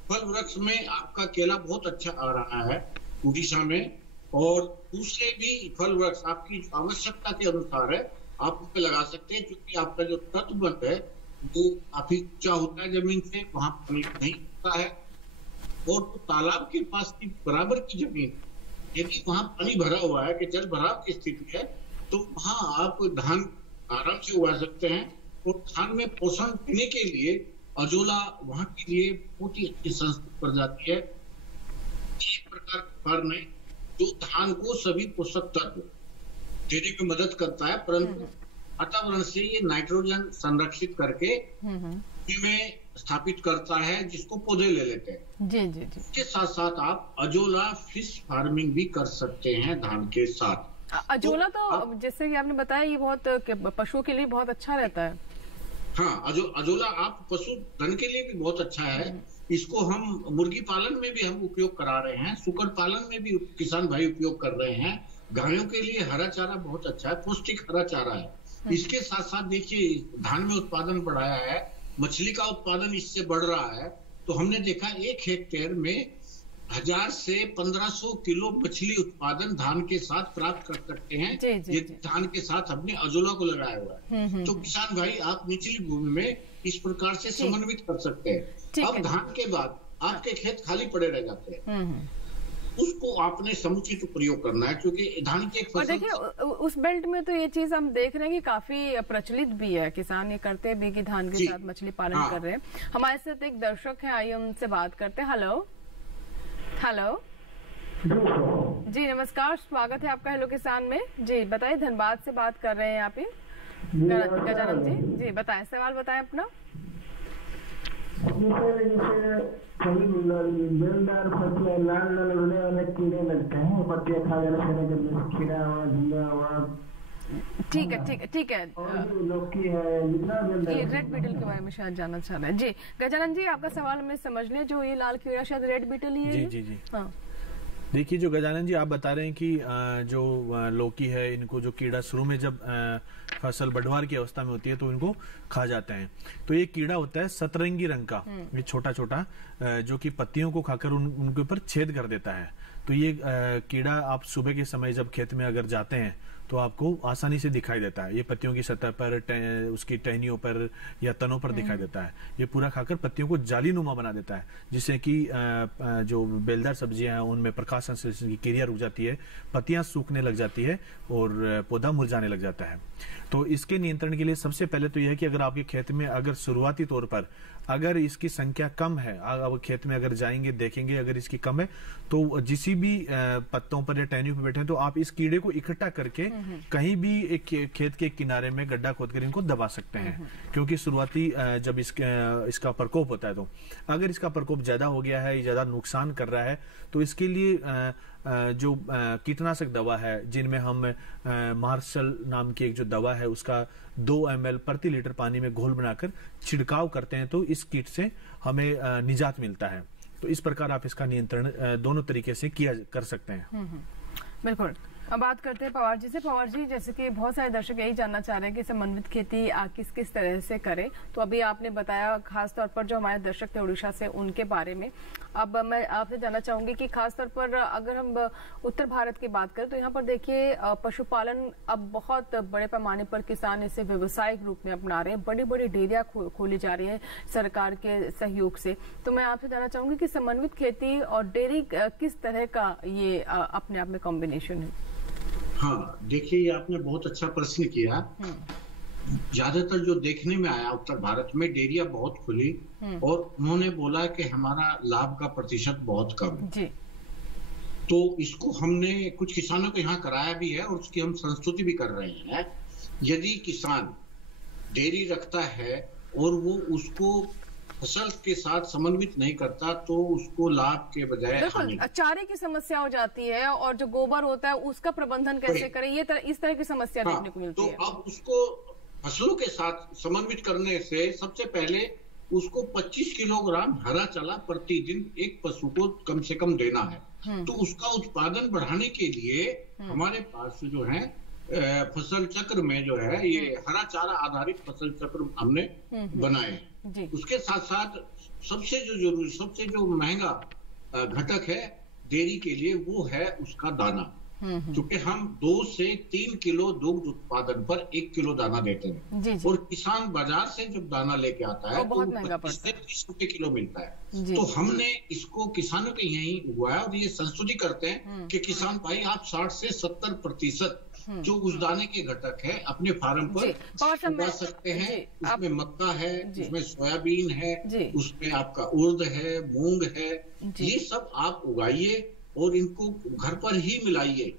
फल वृक्ष में आपका केला बहुत अच्छा आ रहा है उड़ीसा में, और दूसरे भी फल वृक्ष आपकी आवश्यकता के अनुसार है आप उस पर लगा सकते हैं, क्योंकि आपका जो तटबंध है वो काफी ऊंचा होता है जमीन से, वहां पानी नहीं होता है। और तो तालाब के पास की बराबर की जमीन यदि वहां पानी भरा हुआ है कि जल भराव की स्थिति है तो वहां आप धान आराम से उगा सकते हैं। और धान में पोषण देने के लिए अजोला वहां के लिए बहुत ही अच्छी संस्कृत प्रजाति है। एक प्रकार का फर्न है जो धान को सभी पोषक तत्व देने में मदद करता है, परंतु वातावरण से ये नाइट्रोजन संरक्षित करके में स्थापित करता है जिसको पौधे ले लेते हैं। जी जी जी। इसके साथ साथ आप अजोला फिश फार्मिंग भी कर सकते हैं धान के साथ। अजोला तो जैसे कि आपने बताया ये बहुत पशुओं के लिए बहुत अच्छा रहता है। हाँ अजोला आप पशु धन के लिए भी बहुत अच्छा है। इसको हम मुर्गी पालन में भी हम उपयोग करा रहे हैं, सुकर पालन में भी किसान भाई उपयोग कर रहे हैं। गायों के लिए हरा चारा बहुत अच्छा है, पौष्टिक हरा चारा है। इसके साथ साथ देखिए धान में उत्पादन बढ़ाया है, मछली का उत्पादन इससे बढ़ रहा है। तो हमने देखा 1 हेक्टेयर में 1000 से 1500 किलो मछली उत्पादन धान के साथ प्राप्त कर सकते हैं। ये धान के साथ हमने अजोला को लगाया हुआ है। तो किसान भाई आप निचली भूमि में इस प्रकार से समन्वित कर सकते हैं। अब धान के बाद आपके खेत खाली पड़े रह जाते हैं, उसको आपने समुचित प्रयोग करना है, क्योंकि धान की एक फसल। देखिए उस बेल्ट में तो ये चीज हम देख रहे हैं कि काफी प्रचलित भी है, किसान ये करते भी कि धान के साथ मछली पालन कर रहे हैं। हमारे साथ एक दर्शक है, आइए उनसे बात करते हैं। हेलो हेलो जी नमस्कार, स्वागत है आपका हेलो किसान में। जी बताइए, धनबाद से बात कर रहे हैं आप ही गजानन जी। जी बताएं, सवाल बताएं अपना। बेलदार फसलें लाल लाल उड़ने वाले कीड़े लगते हैं, पत्तियां खा जाने से कीड़ा हुआ झींगा हुआ। ठीक है लौकी है, ये रेड बीटल के बारे में शायद जानना चाह रहे हैं। जी गजानन जी आपका सवाल हमें समझ लें, जो ये लाल कीड़ा शायद रेड बीटल ही है। जी हाँ देखिए, जो गजानन जी आप बता रहे हैं कि जो लौकी है इनको जो कीड़ा शुरू में जब फसल बढ़वार की अवस्था में होती है तो इनको खा जाते हैं। तो ये कीड़ा होता है सतरंगी रंग का, ये छोटा छोटा, जो कि पत्तियों को खाकर उनके ऊपर छेद कर देता है। तो ये कीड़ा आप सुबह के समय जब खेत में अगर जाते हैं तो आपको आसानी से दिखाई देता है। ये पत्तियों की सतह पर, उसकी टहनियों पर या तनों पर दिखाई देता है। ये पूरा खाकर पत्तियों को जालीनुमा बना देता है, जिससे कि जो बेलदार सब्जियां हैं उनमें प्रकाश संश्लेषण की क्रिया रुक जाती है, पत्तियां सूखने लग जाती है और पौधा मुरझाने लग जाता है। तो इसके नियंत्रण के लिए सबसे पहले तो यह है कि अगर आपके खेत में अगर शुरुआती तौर पर अगर इसकी संख्या कम है, अब खेत में अगर जाएंगे देखेंगे अगर इसकी कम है, तो जिसी भी पत्तों पर या टहनियों पर बैठे हैं तो आप इस कीड़े को इकट्ठा करके कहीं भी एक खेत के किनारे में गड्ढा खोदकर इनको दबा सकते हैं। क्योंकि शुरुआती जब इसका प्रकोप होता है, तो अगर इसका प्रकोप ज्यादा हो गया है, ज्यादा नुकसान कर रहा है, तो इसके लिए जो कीटनाशक दवा है, जिनमें हम मार्शल नाम की एक जो दवा है उसका 2 ml प्रति लीटर पानी में घोल बनाकर छिड़काव करते हैं, तो इस कीट से हमें निजात मिलता है। तो इस प्रकार आप इसका नियंत्रण दोनों तरीके से कर सकते हैं। बिल्कुल। अब बात करते हैं पवार जी से। पवार जी, जैसे कि बहुत सारे दर्शक यही जानना चाह रहे हैं कि समन्वित खेती किस किस तरह से करें, तो अभी आपने बताया खास तौर पर जो हमारे दर्शक थे उड़ीसा से उनके बारे में। अब मैं आपसे जानना चाहूंगी कि खास तौर पर अगर हम उत्तर भारत की बात करें तो यहाँ पर देखिए पशुपालन अब बहुत बड़े पैमाने पर किसान इसे व्यवसायिक रूप में अपना रहे हैं, बड़ी बड़ी डेयरियां खोली जा रही है सरकार के सहयोग से। तो मैं आपसे जानना चाहूंगी कि समन्वित खेती और डेयरी किस तरह का ये अपने आप में कॉम्बिनेशन है? हाँ, देखिए ये आपने बहुत अच्छा प्रश्न किया। ज्यादातर जो देखने में आया उत्तर भारत में डेयरियां बहुत खुली और उन्होंने बोला कि हमारा लाभ का प्रतिशत बहुत कम है जी। तो इसको हमने कुछ किसानों को यहाँ कराया भी है और उसकी हम संस्तुति भी कर रहे हैं। यदि किसान डेयरी रखता है और वो उसको फसल के साथ समन्वित नहीं करता तो उसको लाभ के बजाय हानि। चारे की समस्या हो जाती है और जो गोबर होता है उसका प्रबंधन कैसे करें, ये इस तरह की समस्या देखने को मिलती है। तो अब उसको फसलों के साथ समन्वित करने से सबसे पहले उसको 25 किलोग्राम हरा चारा प्रतिदिन एक पशु को कम से कम देना है। तो उसका उत्पादन बढ़ाने के लिए हमारे पास जो है फसल चक्र में जो है ये हरा चारा आधारित फसल चक्र हमने बनाए। उसके साथ साथ सबसे जो जरूरी, सबसे जो महंगा घटक है डेयरी के लिए वो है उसका दाना। क्योंकि हम 2 से 3 किलो दुग्ध उत्पादन पर 1 किलो दाना देते हैं और किसान बाजार से जब दाना लेके आता है तो 25 से 30 रुपए किलो मिलता है। तो हमने इसको किसानों के यही उगाया और ये संस्तुति करते हैं कि किसान भाई आप 60 से 70% जो उस दाने के घटक है अपने फार्म पर उगा सकते हैं। उसमें मक्का है, उसमें सोयाबीन है, उसमें आपका उर्द है, मूंग है, ये सब आप उगाइए और इनको घर पर ही मिलाइए।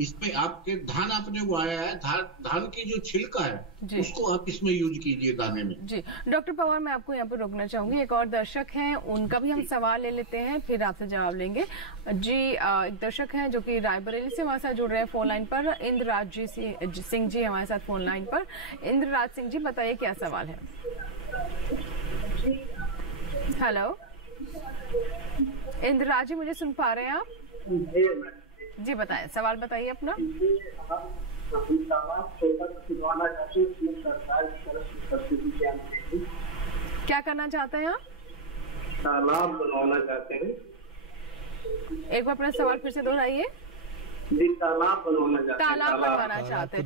इसमें आपके धान आपने उगाया है, धान की जो छिलका है उसको आप इसमें यूज कीजिए दाने में। जी डॉक्टर पवार, मैं आपको यहाँ पर रोकना चाहूंगी। एक और दर्शक हैं, उनका भी हम सवाल ले लेते हैं, फिर आपसे जवाब लेंगे। जी एक दर्शक हैं जो कि रायबरेली से हमारे साथ जुड़ रहे हैं फोन लाइन पर। इंद्रराज सिंह जी हमारे साथ फोन लाइन पर। इंद्रराज सिंह जी, बताइए क्या सवाल है? हेलो इंद्रराज जी, मुझे सुन पा रहे हैं आप? जी बताएं, सवाल बताइए अपना। क्या करना चाहते हैं आप? तालाब बनवाना चाहते हैं। एक बार अपना सवाल फिर से दोहराइए। तालाब बनवाना चाहते हैं।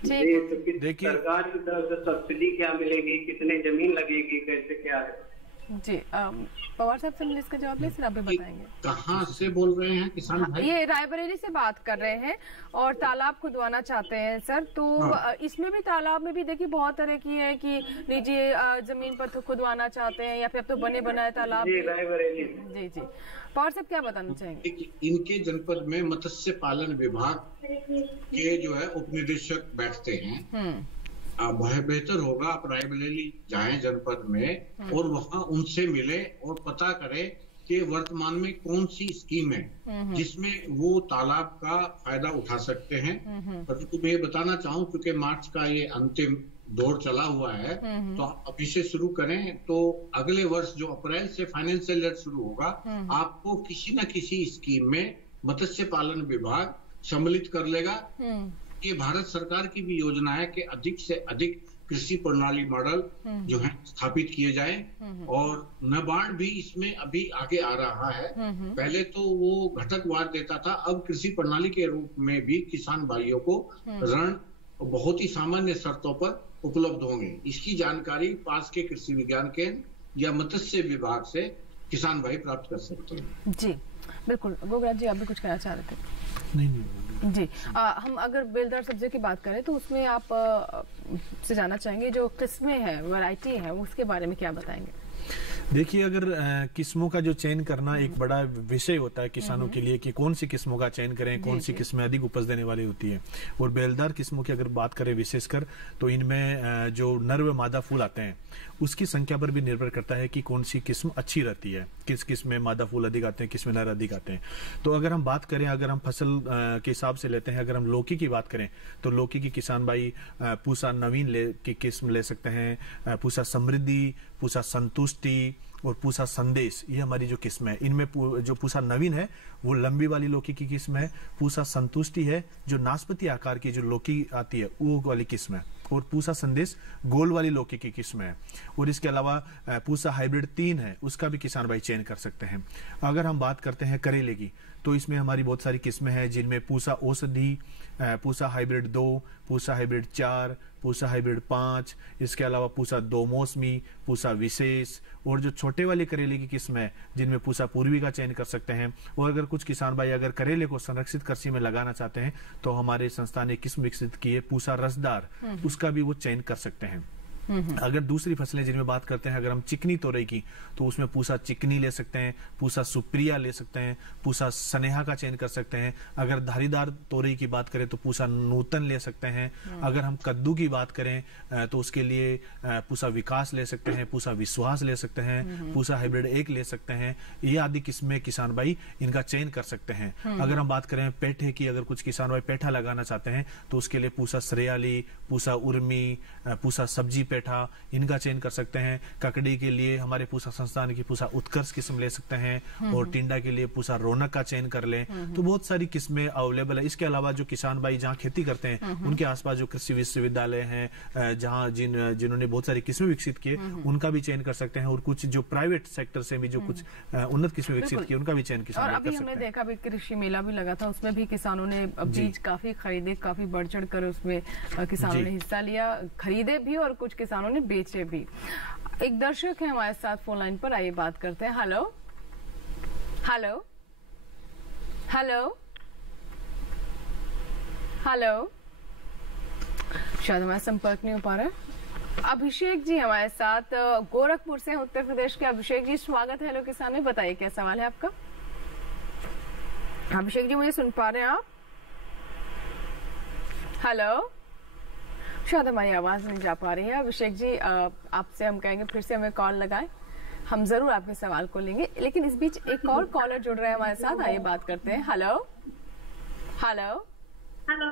ठीक, देखिए सरकार की तरफ से सब्सिडी क्या मिलेगी, कितने जमीन लगेगी, कैसे क्या है? जी पवार साहब से इसका जवाब ले, फिर आप भी बताएंगे। कहाँ से बोल रहे हैं किसान भाई? ये रायबरेली से बात कर रहे हैं और तालाब खुदवाना चाहते हैं सर। तो इसमें भी तालाब में भी देखिए बहुत तरह की है कि निजी जमीन पर तो खुदवाना चाहते हैं या फिर अब तो बने बनाए तालाब। जी जी पवार साहब क्या बताना चाहेंगे? इनके जनपद में मत्स्य पालन विभाग के जो है उप निदेशक बैठते हैं। बेहतर होगा आप रायबरेली जाएं जनपद में और वहां उनसे मिले और पता करें कि वर्तमान में कौन सी स्कीम है जिसमें वो तालाब का फायदा उठा सकते हैं। परंतु मैं ये बताना चाहूँ क्योंकि मार्च का ये अंतिम दौर चला हुआ है, तो आप अभी से शुरू करें तो अगले वर्ष जो अप्रैल से फाइनेंशियल ईयर शुरू होगा आपको किसी न किसी स्कीम में मत्स्य पालन विभाग सम्मिलित कर लेगा। ये भारत सरकार की भी योजना है कि अधिक से अधिक कृषि प्रणाली मॉडल जो है स्थापित किए जाए और नाबार्ड भी इसमें अभी आगे आ रहा है। पहले तो वो घटकवार देता था, अब कृषि प्रणाली के रूप में भी किसान भाइयों को ऋण बहुत ही सामान्य शर्तों पर उपलब्ध होंगे। इसकी जानकारी पास के कृषि विज्ञान केंद्र या मत्स्य विभाग से किसान भाई प्राप्त कर सकते हैं। जी बिल्कुल। गोगराज जी, आप भी कुछ कहना चाह रहे थे? नहीं। जी हम अगर बेलदार सब्जियों की बात करें तो उसमें आप से जानना चाहेंगे जो किस्में हैं, वैरायटी है, उसके बारे में क्या बताएंगे? देखिए, अगर किस्मों का जो चयन करना एक बड़ा विषय होता है किसानों के लिए कि कौन सी किस्मों का चयन करें, कौन सी किस्में अधिक उपज देने वाली होती है। और बेलदार किस्मों की अगर बात करें विशेषकर, तो इनमें जो नर व मादा फूल आते हैं उसकी संख्या पर भी निर्भर करता है कि कौन सी किस्म अच्छी रहती है, किस किस्म में मादा फूल अधिक आते हैं, किस में नर अधिक आते हैं। तो अगर हम बात करें, अगर हम फसल के हिसाब से लेते हैं, अगर हम लौकी की बात करें तो लौकी की किसान भाई पूसा नवीन की किस्म ले सकते हैं, पूसा समृद्धि, पूसा संतुष्टि और पूसा संदेश, ये हमारी जो किस्म है। इनमें जो पूसा नवीन है वो लंबी वाली लौकी की किस्म है, पूसा संतुष्टि है जो नाशपाती आकार की जो लौकी आती है वो वाली किस्म है, और पूसा संदेश गोल वाली लौकी की किस्म है। और इसके अलावा पूसा हाइब्रिड 3 है, उसका भी किसान भाई चयन कर सकते हैं। अगर हम बात करते हैं करेले की, तो इसमें हमारी बहुत सारी किस्में हैं जिनमें पूसा औषधि, Pusa hybrid 2, Pusa hybrid 4, Pusa hybrid 5, इसके अलावा पूसा 2 मौसमी, पूसा विशेष, और जो छोटे वाले करेले की किस्म है जिनमें पूसा पूर्वी का चयन कर सकते हैं। और अगर कुछ किसान भाई अगर करेले को संरक्षित कृषि में लगाना चाहते हैं तो हमारे संस्थान ने किस्म विकसित की है पूसा रसदार, उसका भी वो चयन कर सकते हैं। अगर दूसरी फसलें जिनमें बात करते हैं, अगर हम चिकनी तोरई की, तो उसमें पूसा चिकनी ले सकते हैं, पूसा सुप्रिया ले सकते हैं, पूसा स्नेहा का चयन कर सकते हैं। अगर धारीदार तोरई की बात करें तो पूसा नूतन ले सकते हैं। अगर हम कद्दू की बात करें तो उसके लिए पूसा विकास ले सकते हैं, पूसा विश्वास ले सकते हैं, पूसा हाइब्रिड 1 ले सकते हैं। ये आदि किस्में किसान भाई इनका चयन कर सकते हैं। अगर हम बात करें पेठे की, अगर कुछ किसान भाई पेठा लगाना चाहते हैं तो उसके लिए पूसा श्रेयाली, पूसा उर्मी, पूसा सब्जी पेठा, इनका चयन कर सकते हैं। ककड़ी के लिए हमारे पूसा संस्थान की पूसा उत्कर्ष किस्म ले सकते हैं, और टिंडा के लिए पूसा रौनक का चयन कर लें। तो बहुत सारी किस्में अवेलेबल है। इसके अलावा जो किसान भाई जहाँ खेती करते हैं उनके आसपास जो कृषि विश्वविद्यालय हैं, जहाँ जिन्होंने बहुत सारी किस्में विकसित किए, उनका भी चयन कर सकते हैं। और कुछ जो प्राइवेट सेक्टर से भी जो कुछ उन्नत किस्में विकसित की, उनका भी चयन किसान और अभी हमने देखा भी कृषि मेला भी लगा था, उसमें भी किसानों ने बीज काफी खरीदे, काफी बढ़ चढ़ कर उसमें किसानों ने हिस्सा लिया, खरीदे भी और कुछ किसानों ने बेचे भी। एक दर्शक है हमारे साथ फोन लाइन पर, आइए बात करते हैं। हेलो हेलो हेलो हेलो, शायद हमारा संपर्क नहीं हो पा रहा है। अभिषेक जी हमारे साथ गोरखपुर से, उत्तर प्रदेश के। अभिषेक जी स्वागत है हेलो किसान में, बताइए क्या सवाल है आपका? अभिषेक जी मुझे सुन पा रहे हैं आप? हेलो, शायद हमारी आवाज नहीं जा पा रही है। अभिषेक जी आपसे हम कहेंगे फिर से हमें कॉल लगाएं, हम जरूर आपके सवाल को लेंगे। लेकिन इस बीच एक और कॉलर जुड़ रहे हैं हमारे साथ, आइए बात करते हैं। हेलो हेलो हेलो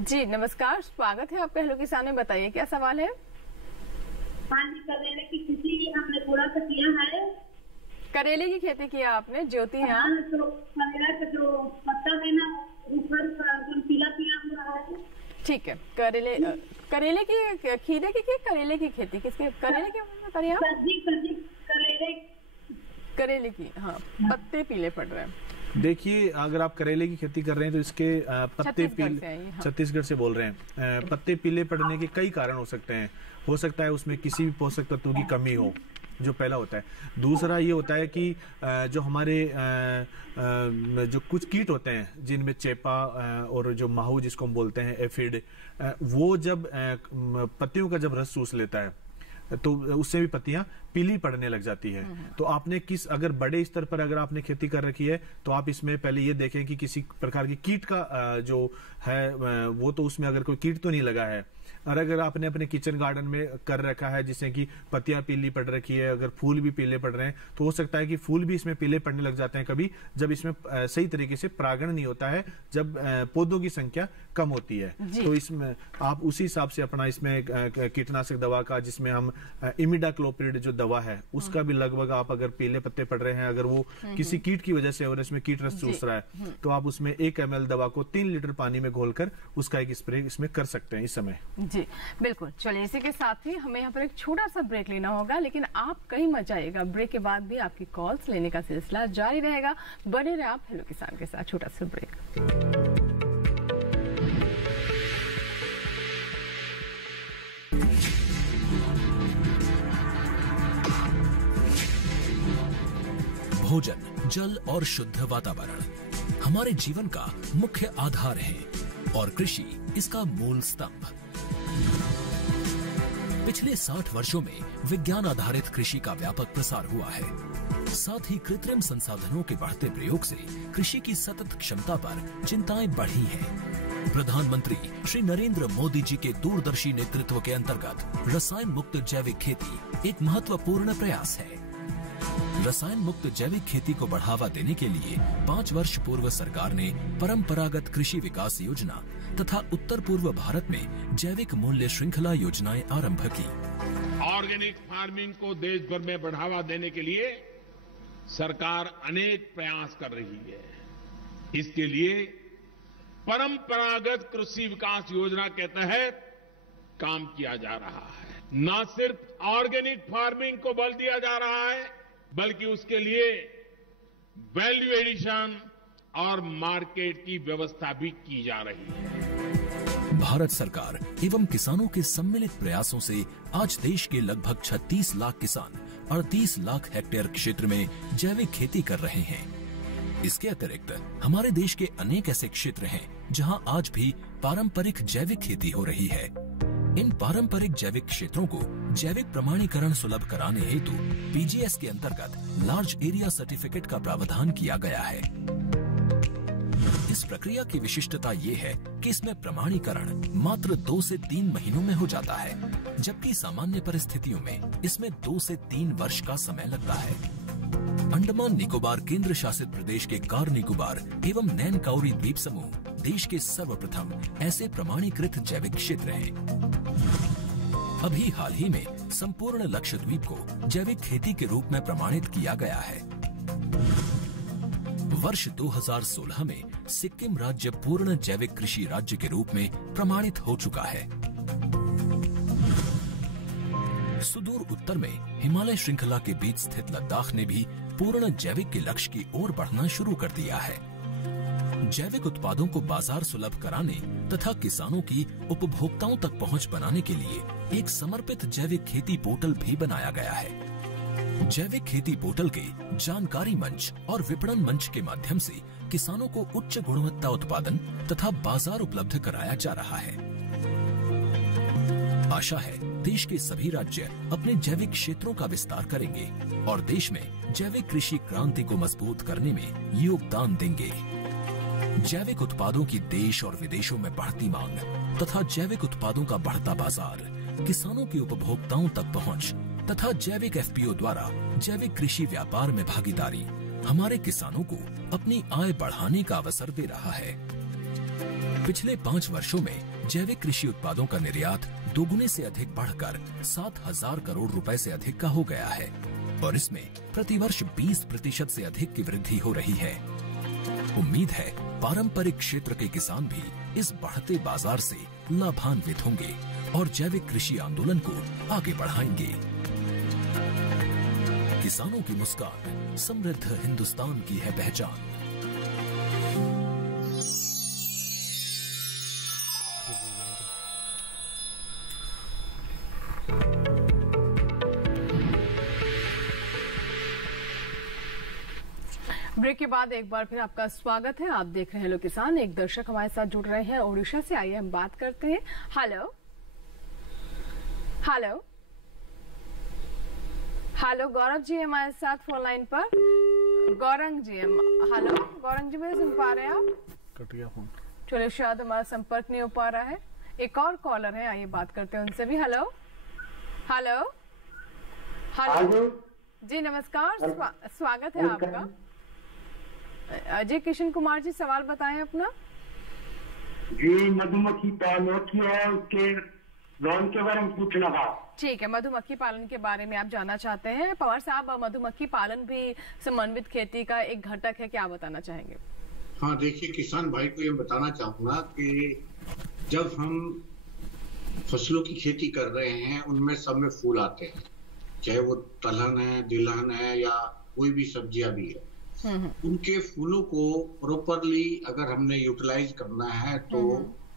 जी नमस्कार, स्वागत है आपका हेलो किसान में, बताइए क्या सवाल है? हाँ जी, करेले की खेती हमने थोड़ा सा किया है। करेले की खेती किया आपने, ज्योति है? तो करेला का जो पत्ता है ना ऊपर पीला पीला हुआ है। ठीक है, करेले की खीरे की करेले की खेती किसके? करेले की बताइए आप। करेले की, हाँ, पत्ते पीले पड़ रहे हैं। देखिए, अगर आप करेले की खेती कर रहे हैं तो इसके पत्ते पीले, छत्तीसगढ़ से बोल रहे हैं, पत्ते पीले पड़ने के कई कारण हो सकते हैं। हो सकता है उसमें किसी भी पोषक तत्वों की कमी हो, जो पहला होता है। दूसरा ये होता है कि जो हमारे जो कुछ कीट होते हैं जिनमें चेपा और जो माहू जिसको हम बोलते हैं एफिड, वो जब पत्तियों का जब रस चूस लेता है तो उससे भी पत्तियां पीली पड़ने लग जाती है। तो आपने अगर बड़े स्तर पर अगर आपने खेती कर रखी है तो आप इसमें पहले ये देखें कि किसी प्रकार की कीट का जो है वो तो उसमें अगर कोई कीट तो नहीं लगा है। और अगर आपने अपने किचन गार्डन में कर रखा है जिससे कि पत्तियां पीली पड़ रखी है, अगर फूल भी पीले पड़ रहे हैं, तो हो सकता है कि फूल भी इसमें पीले पड़ने लग जाते हैं कभी, जब इसमें सही तरीके से परागण नहीं होता है, जब पौधों की संख्या कम होती है। तो इसमें आप उसी हिसाब से अपना इसमें कीटनाशक दवा का, जिसमें हम इमिडाक्लोप्रिड जो दवा है उसका भी लगभग आप अगर पीले पत्ते पड़ रहे हैं, अगर वो किसी कीट की वजह से और इसमें कीट रस चूस रहा है, तो आप उसमें 1 ml दवा को 3 लीटर पानी में घोलकर उसका एक स्प्रे इसमें कर सकते हैं इस समय। जी बिल्कुल। चलिए, इसी के साथ ही हमें यहाँ पर एक छोटा सा ब्रेक लेना होगा, लेकिन आप कहीं मत जाइएगा। ब्रेक के बाद भी आपकी कॉल्स लेने का सिलसिला जारी रहेगा। बने रहे आप हेलो किसान के साथ। छोटा सा ब्रेक। भोजन, जल और शुद्ध वातावरण हमारे जीवन का मुख्य आधार है और कृषि इसका मूल स्तंभ। पिछले 60 वर्षों में विज्ञान आधारित कृषि का व्यापक प्रसार हुआ है। साथ ही कृत्रिम संसाधनों के बढ़ते प्रयोग से कृषि की सतत क्षमता पर चिंताएं बढ़ी हैं। प्रधानमंत्री श्री नरेंद्र मोदी जी के दूरदर्शी नेतृत्व के अंतर्गत रसायन मुक्त जैविक खेती एक महत्वपूर्ण प्रयास है। रसायन मुक्त जैविक खेती को बढ़ावा देने के लिए 5 वर्ष पूर्व सरकार ने परंपरागत कृषि विकास योजना तथा उत्तर पूर्व भारत में जैविक मूल्य श्रृंखला योजनाएं आरंभ की। ऑर्गेनिक फार्मिंग को देश भर में बढ़ावा देने के लिए सरकार अनेक प्रयास कर रही है। इसके लिए परंपरागत कृषि विकास योजना के तहत काम किया जा रहा है। न सिर्फ ऑर्गेनिक फार्मिंग को बल दिया जा रहा है, बल्कि उसके लिए वैल्यू एडिशन और मार्केट की व्यवस्था भी की जा रही है। भारत सरकार एवं किसानों के सम्मिलित प्रयासों से आज देश के लगभग 36 लाख किसान 38 लाख हेक्टेयर क्षेत्र में जैविक खेती कर रहे हैं। इसके अतिरिक्त हमारे देश के अनेक ऐसे क्षेत्र हैं जहां आज भी पारंपरिक जैविक खेती हो रही है। इन पारंपरिक जैविक क्षेत्रों को जैविक प्रमाणीकरण सुलभ कराने हेतु पीजीएस के अंतर्गत लार्ज एरिया सर्टिफिकेट का प्रावधान किया गया है। इस प्रक्रिया की विशिष्टता ये है कि इसमें प्रमाणीकरण मात्र 2 से 3 महीनों में हो जाता है, जबकि सामान्य परिस्थितियों में इसमें 2 से 3 वर्ष का समय लगता है। अंडमान निकोबार केंद्र शासित प्रदेश के कार निकोबार एवं नैन काउरी द्वीप समूह देश के सर्वप्रथम ऐसे प्रमाणीकृत जैविक क्षेत्र हैं। अभी हाल ही में संपूर्ण लक्षद्वीप को जैविक खेती के रूप में प्रमाणित किया गया है। वर्ष 2016 में सिक्किम राज्य पूर्ण जैविक कृषि राज्य के रूप में प्रमाणित हो चुका है। सुदूर उत्तर में हिमालय श्रृंखला के बीच स्थित लद्दाख ने भी पूर्ण जैविक के लक्ष्य की ओर बढ़ना शुरू कर दिया है। जैविक उत्पादों को बाजार सुलभ कराने तथा किसानों की उपभोक्ताओं तक पहुंच बनाने के लिए एक समर्पित जैविक खेती पोर्टल भी बनाया गया है। जैविक खेती पोर्टल के जानकारी मंच और विपणन मंच के माध्यम से किसानों को उच्च गुणवत्ता उत्पादन तथा बाजार उपलब्ध कराया जा रहा है। आशा है देश के सभी राज्य अपने जैविक क्षेत्रों का विस्तार करेंगे और देश में जैविक कृषि क्रांति को मजबूत करने में योगदान देंगे। जैविक उत्पादों की देश और विदेशों में बढ़ती मांग तथा जैविक उत्पादों का बढ़ता बाजार, किसानों की उपभोक्ताओं तक पहुंच तथा जैविक एफपीओ द्वारा जैविक कृषि व्यापार में भागीदारी हमारे किसानों को अपनी आय बढ़ाने का अवसर दे रहा है। पिछले 5 वर्षों में जैविक कृषि उत्पादों का निर्यात दोगुने से अधिक बढ़कर 7,000 करोड़ रुपए से अधिक का हो गया है और इसमें प्रतिवर्ष 20% से अधिक की वृद्धि हो रही है। उम्मीद है पारंपरिक क्षेत्र के किसान भी इस बढ़ते बाजार से लाभान्वित होंगे और जैविक कृषि आंदोलन को आगे बढ़ाएंगे। किसानों की मुस्कान समृद्ध हिंदुस्तान की है पहचान। ब्रेक के बाद एक बार फिर आपका स्वागत है। आप देख रहे हैं लोग किसान। एक दर्शक हमारे साथ जुड़ रहे हैं ओडिशा से। आइए हम बात करते हैं। Hello hello hello, Gaurav ji हमारे साथ फोन लाइन पर। गौरंग जी, हेलो गौरंग जी, मेरे सुन पा रहे हैं आप? कट गया फोन। चलिए, शायद हमारा संपर्क नहीं हो पा रहा है। एक और कॉलर है, आइए बात करते हैं उनसे भी। हेलो हेलो हेलो जी, नमस्कार, स्वागत है आपका। अजय किशन कुमार जी, सवाल बताएं अपना। जी, मधुमक्खी पालन और उसके ड्रोन के बारे में पूछना था। ठीक है, मधुमक्खी पालन के बारे में आप जानना चाहते हैं। पवार साहब, मधुमक्खी पालन भी समन्वित खेती का एक घटक है, क्या बताना चाहेंगे? हाँ, देखिए, किसान भाई को ये बताना चाहूंगा कि जब हम फसलों की खेती कर रहे हैं उनमें सब में फूल आते हैं, चाहे वो दलहन है, तिलहन है या कोई भी सब्जियां भी है। उनके फूलों को प्रॉपरली अगर हमने यूटिलाइज करना है तो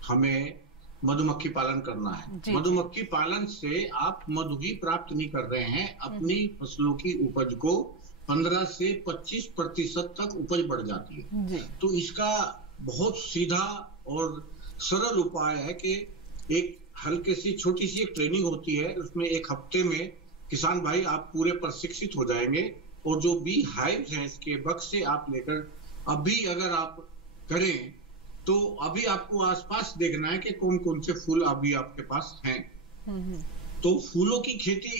हमें मधुमक्खी पालन करना है। मधुमक्खी पालन से आप मधु ही प्राप्त नहीं कर रहे हैं, अपनी फसलों की उपज को 15 से 25% तक उपज बढ़ जाती है। तो इसका बहुत सीधा और सरल उपाय है कि एक हल्के सी छोटी सी एक ट्रेनिंग होती है, उसमें एक हफ्ते में किसान भाई आप पूरे प्रशिक्षित हो जाएंगे। और जो बी हाइव्स हैं इसके बक्स से आप लेकर अभी अगर आप करें तो अभी आपको आसपास देखना है कि कौन कौन से फूल अभी आपके पास हैं। तो फूलों की खेती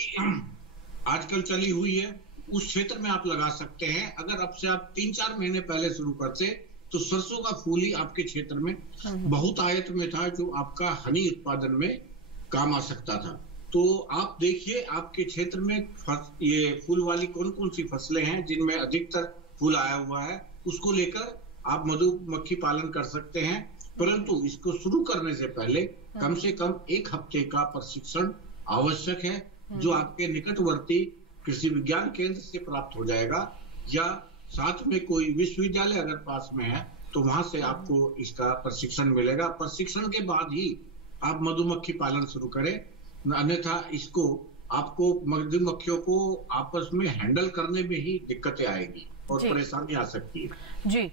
आजकल चली हुई है, उस क्षेत्र में आप लगा सकते हैं। अगर अब से आप 3-4 महीने पहले शुरू करते तो सरसों का फूल ही आपके क्षेत्र में बहुत आयत में था, जो आपका हनी उत्पादन में काम आ सकता था। तो आप देखिए आपके क्षेत्र में ये फूल वाली कौन कौन सी फसलें हैं जिनमें अधिकतर फूल आया हुआ है, उसको लेकर आप मधुमक्खी पालन कर सकते हैं। परंतु इसको शुरू करने से पहले कम से कम 1 हफ्ते का प्रशिक्षण आवश्यक है, जो आपके निकटवर्ती कृषि विज्ञान केंद्र से प्राप्त हो जाएगा, या साथ में कोई विश्वविद्यालय अगर पास में है तो वहां से आपको इसका प्रशिक्षण मिलेगा। प्रशिक्षण के बाद ही आप मधुमक्खी पालन शुरू करें, अन्यथा इसको आपको मधुमक्खियों को आपस में हैंडल करने में ही दिक्कतें आएगी और परेशानी आ सकती है। जी,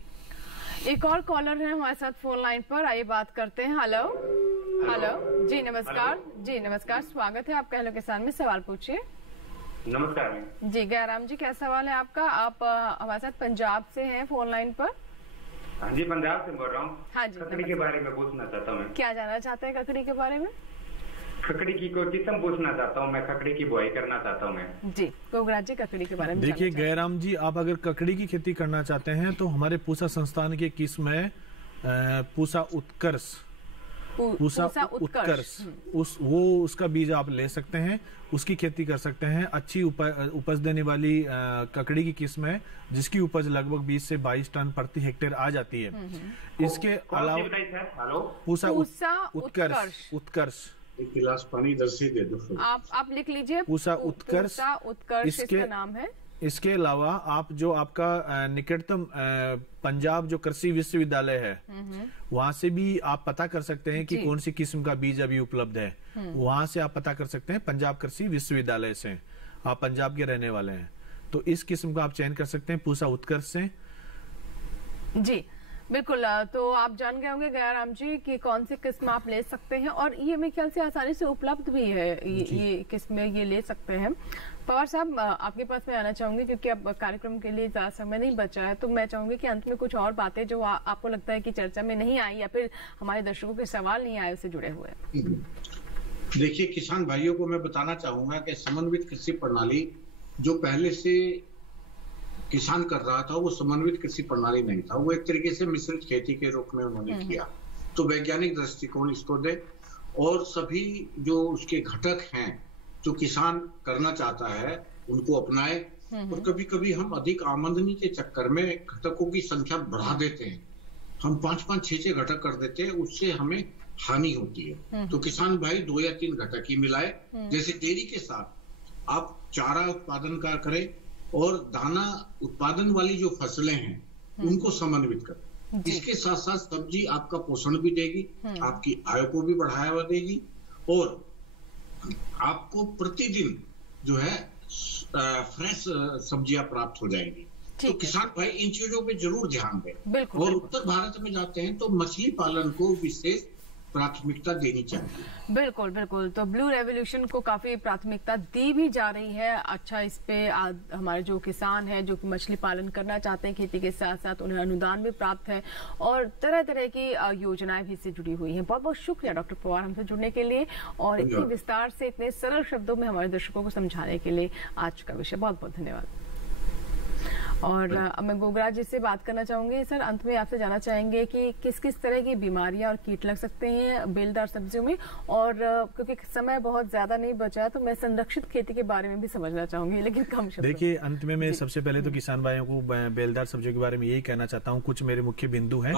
एक और कॉलर है हमारे साथ फोन लाइन पर, आइए बात करते हैं। हेलो हेलो जी नमस्कार। जी नमस्कार, स्वागत है आपका हेलो किसान में, सवाल पूछिए। नमस्कार जी गयाराम जी, क्या सवाल है आपका? आप हमारे साथ पंजाब से हैं फोन लाइन पर। हाँ जी, पंजाब से बोल रहा हूँ। हाँ जी, ककड़ी के बारे में पूछना चाहता हूँ। क्या जानना चाहते हैं ककड़ी के बारे में? ककड़ी की कोई किस्म पूछना चाहता हूँ मैं, ककड़ी की बुआई करना चाहता हूँ मैं। जी गोगराज जी, ककड़ी के बारे में देखिए गयाराम जी, आप अगर ककड़ी की खेती करना चाहते हैं तो हमारे पूसा संस्थान की किस्म है पूसा उत्कर्ष। पूसा उत्कर्ष उसका बीज आप ले सकते हैं, उसकी खेती कर सकते हैं। अच्छी उपज देने वाली ककड़ी की किस्म है जिसकी उपज लगभग 20 से 22 टन प्रति हेक्टेयर आ जाती है। इसके अलावा पूसा उत्कर्ष एक गिलास पानी इधर से दे दो। आप लिख लीजिए, पूसा उत्कर्ष इसका नाम है। इसके अलावा आप जो आपका निकटतम पंजाब जो कृषि विश्वविद्यालय है वहां से भी आप पता कर सकते हैं कि कौन सी किस्म का बीज अभी उपलब्ध है। वहां से आप पता कर सकते हैं, पंजाब कृषि विश्वविद्यालय से। आप पंजाब के रहने वाले हैं तो इस किस्म का आप चयन कर सकते हैं पूसा उत्कर्ष से। जी बिल्कुल, तो आप जान गए होंगे गयाराम जी कि कौन सी किस्म आप ले सकते हैं, और ये मेरे ख्याल से आसानी से उपलब्ध भी है, ये किस्में ये ले सकते हैं। पवार साहब, आपके पास मैं आना चाहूंगी क्योंकि अब कार्यक्रम के लिए ज्यादा समय नहीं बचा है, तो मैं चाहूंगी कि अंत में कुछ और बातें जो आपको लगता है कि चर्चा में नहीं आई या फिर हमारे दर्शकों के सवाल नहीं आए उससे जुड़े हुए। देखिए किसान भाइयों को मैं बताना चाहूंगा कि समन्वित कृषि प्रणाली जो पहले से किसान कर रहा था वो समन्वित कृषि प्रणाली नहीं था, वो एक तरीके से मिश्रित खेती के रूप में उन्होंने किया। तो वैज्ञानिक दृष्टिकोण इसको दे और सभी जो उसके घटक हैं जो किसान करना चाहता है उनको अपनाए। और कभी कभी हम अधिक आमदनी के चक्कर में घटकों की संख्या बढ़ा देते हैं, हम 5-5, 6-6 घटक कर देते हैं, उससे हमें हानि होती है। तो किसान भाई 2 या 3 घटक ही मिलाए। जैसे डेयरी के साथ आप चारा उत्पादन का करें और दाना उत्पादन वाली जो फसलें हैं उनको समन्वित करें। इसके साथ साथ सब्जी आपका पोषण भी देगी, आपकी आय को भी बढ़ावा देगी और आपको प्रतिदिन जो है फ्रेश सब्जियां प्राप्त हो जाएंगी। तो किसान भाई इन चीजों पे जरूर ध्यान दें। और उत्तर भारत में जाते हैं तो मछली पालन को विशेष प्राथमिकता देनी चाहिए। बिल्कुल बिल्कुल, तो ब्लू रेवोल्यूशन को काफी प्राथमिकता दी भी जा रही है। अच्छा, इस पे हमारे जो किसान हैं जो मछली पालन करना चाहते हैं खेती के साथ साथ उन्हें अनुदान भी प्राप्त है और तरह तरह की योजनाएं भी इससे जुड़ी हुई हैं। बहुत बहुत शुक्रिया डॉक्टर पवार हमसे जुड़ने के लिए और इतने विस्तार से इतने सरल शब्दों में हमारे दर्शकों को समझाने के लिए। आज का विषय बहुत बहुत धन्यवाद। और मैं गोगराज जी से बात करना चाहूंगी। सर, अंत में आपसे जानना चाहेंगे कि किस किस तरह की बीमारियां और कीट लग सकते हैं बेलदार सब्जियों में, और क्योंकि समय बहुत ज्यादा नहीं बचा तो मैं संरक्षित खेती के बारे में भी समझना चाहूंगी, लेकिन कम शब्द। देखिए, अंत में मैं सबसे पहले तो किसान भाइयों को बेलदार सब्जियों के बारे में यही कहना चाहता हूँ। कुछ मेरे मुख्य बिंदु हैं।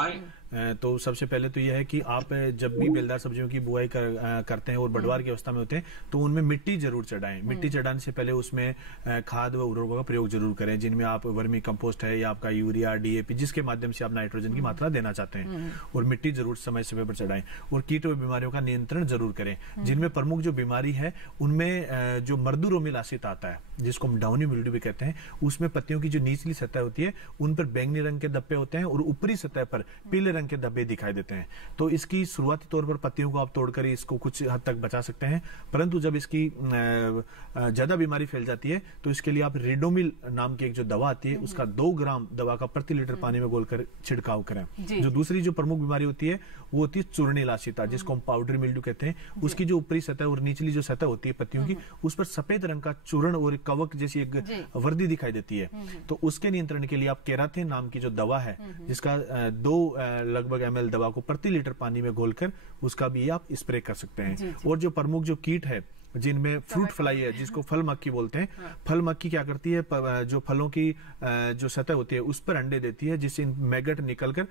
तो सबसे पहले तो यह है कि आप जब भी बेलदार सब्जियों की बुआई करते हैं और बढ़वार की अवस्था में होते हैं तो उनमें मिट्टी जरूर चढ़ाएं। मिट्टी चढ़ाने से पहले उसमें खाद व उर्वरकों का प्रयोग जरूर करें, जिनमें आप वर्मी कंपोस्ट है या आपका यूरिया, डीएपी, जिसके माध्यम से आप नाइट्रोजन की मात्रा देना चाहते हैं, और मिट्टी जरूर समय समय पर चढ़ाएं। और कीट व बीमारियों का नियंत्रण जरूर करें। जिनमें प्रमुख जो बीमारी है उनमें जो मर्दूरोमिल आसित आता है, जिसको हम डाउनी मिल्ड्यू भी कहते हैं, उसमें पत्तियों की जो निचली सतह होती है उन पर बैंगनी रंग के धब्बे होते हैं और ऊपरी सतह पर पीले रंग के धब्बे दिखाई देते हैं। तो इसकी शुरुआती तौर पर पत्तियों को आप तोड़कर इसको कुछ हद तक बचा सकते हैं, परंतु जब इसकी ज्यादा बीमारी फैल जाती है तो इसके लिए आप रेडोमिल नाम की एक जो दवा आती है उसका 2 ग्राम दवा का प्रति लीटर पानी में घोलकर छिड़काव करें। जो दूसरी जो प्रमुख बीमारी होती है वो होती है चूर्णिल आसिता, जिसको हम पाउडरी मिल्ड्यू कहते हैं। उसकी जो ऊपरी सतह और निचली जो सतह होती है पत्तियों की, उस पर सफेद रंग का चूर्ण और कवक जैसी एक वर्दी दिखाई देती है। तो उसके नियंत्रण के लिए आप केराथिन नाम की जो दवा है, जिसका 2 लगभग ml दवा को प्रति लीटर पानी में घोलकर उसका भी आप स्प्रे कर सकते हैं। और जो प्रमुख जो कीट है जिनमें फ्रूट फ्लाई है, जिसको फल मक्खी बोलते हैं, फल मक्खी क्या करती है, जो फलों की जो सतह होती है उस पर अंडे देती है, जिससे मैगट निकलकर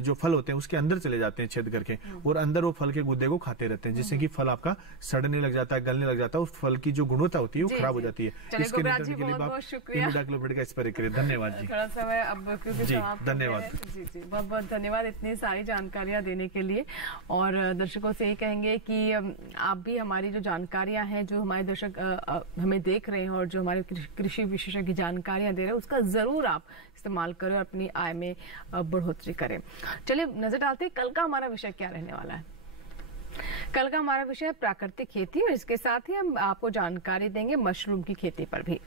जो फल होते हैं उसके अंदर चले जाते हैं छेद करके, और अंदर वो फल के गुद्दे को खाते रहते हैं, जिससे कि फल आपका सड़ने लग जाता है, गलने लग जाता है, और फल की जो गुणवत्ता होती है वो खराब हो जाती है। इसके नियंत्रण के लिए आप इमिडाक्लोप्रिड का स्प्रे करें। धन्यवाद जी। थोड़ा समय अब जी, धन्यवाद जी। बहुत बहुत धन्यवाद इतनी सारी जानकारियां देने के लिए। और दर्शकों से यही कहेंगे कि आप भी हमारी जो जानकारियां हैं, जो हमारे दर्शक हमें देख रहे हैं और जो हमारे कृषि विशेषज्ञ जानकारियां दे रहे हैं, उसका जरूर आप इस्तेमाल करें और अपनी आय में बढ़ोतरी करें। चलिए नजर डालते हैं कल का हमारा विषय क्या रहने वाला है। कल का हमारा विषय है प्राकृतिक खेती, और इसके साथ ही हम आपको जानकारी देंगे मशरूम की खेती पर भी।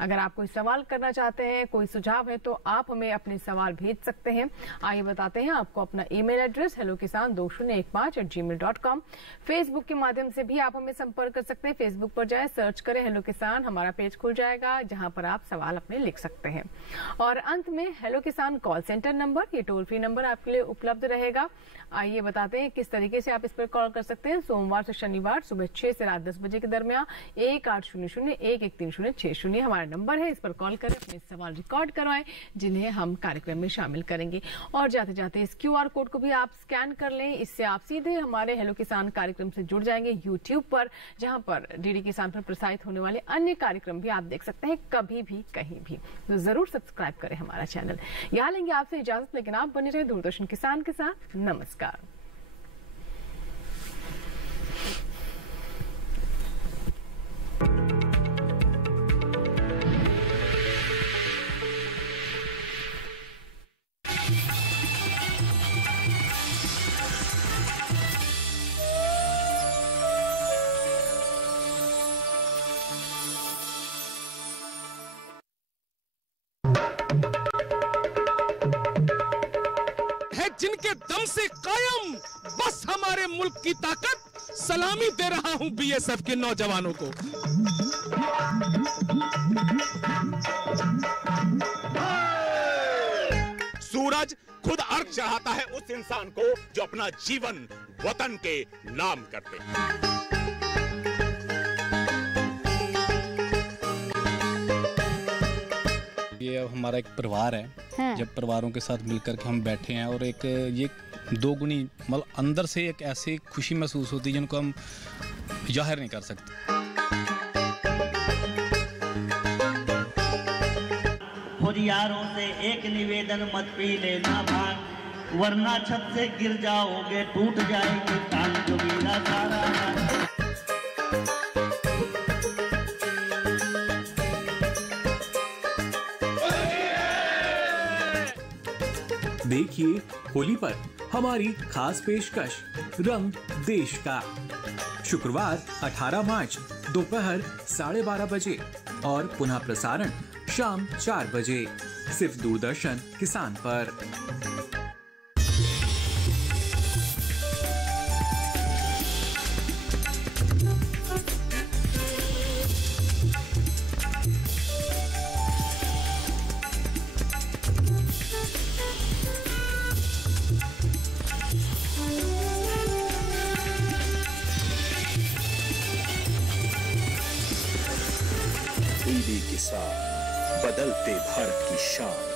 अगर आप कोई सवाल करना चाहते हैं, कोई सुझाव है, तो आप हमें अपने सवाल भेज सकते हैं। आइए बताते हैं आपको अपना ईमेल एड्रेस hellokisan2015@gmail.com। फेसबुक के माध्यम से भी आप हमें संपर्क कर सकते हैं। फेसबुक पर जाएं, सर्च करें हेलो किसान, हमारा पेज खुल जाएगा जहां पर आप सवाल अपने लिख सकते हैं। और अंत में हेलो किसान कॉल सेंटर नंबर, ये टोल फ्री नंबर आपके लिए उपलब्ध रहेगा। आइए बताते हैं किस तरीके से आप इस पर कॉल कर सकते हैं। सोमवार से शनिवार सुबह 6 से रात 10 बजे के दरमियान 1800-113060 हमारा नंबर है। इस पर कॉल करें, अपने सवाल रिकॉर्ड करवाएं, जिन्हें हम कार्यक्रम में शामिल करेंगे। और जाते जाते इस QR कोड को भी आप स्कैन कर लें। इससे आप सीधे हमारे हेलो किसान कार्यक्रम से जुड़ जाएंगे YouTube पर, जहां पर DD किसान पर प्रसारित होने वाले अन्य कार्यक्रम भी आप देख सकते हैं कभी भी कहीं भी। तो जरूर सब्सक्राइब करें हमारा चैनल। यहाँ लेंगे आपसे इजाजत, लेकिन आप बने रहे दूरदर्शन किसान के साथ। नमस्कार। जिनके दम से कायम बस हमारे मुल्क की ताकत, सलामी दे रहा हूं BSF के नौजवानों को। सूरज खुद अर्घ चढ़ाता है उस इंसान को जो अपना जीवन वतन के नाम करते हैं। ये हमारा एक परिवार है। जब परिवारों के साथ मिलकर के हम बैठे हैं, और एक ये दोगुनी मतलब अंदर से एक ऐसी खुशी महसूस होती है जिनको हम जाहिर नहीं कर सकते। यारों से एक निवेदन, मत पी लेना भांग, वरना छत से गिर जाओगे, टूट जाएगी टांग जो मेरा सारा। देखिए होली पर हमारी खास पेशकश रंग देश का, शुक्रवार 18 मार्च दोपहर 12:30 बजे और पुनः प्रसारण शाम 4 बजे, सिर्फ दूरदर्शन किसान पर। 3D किसान, बदलते भारत की शान।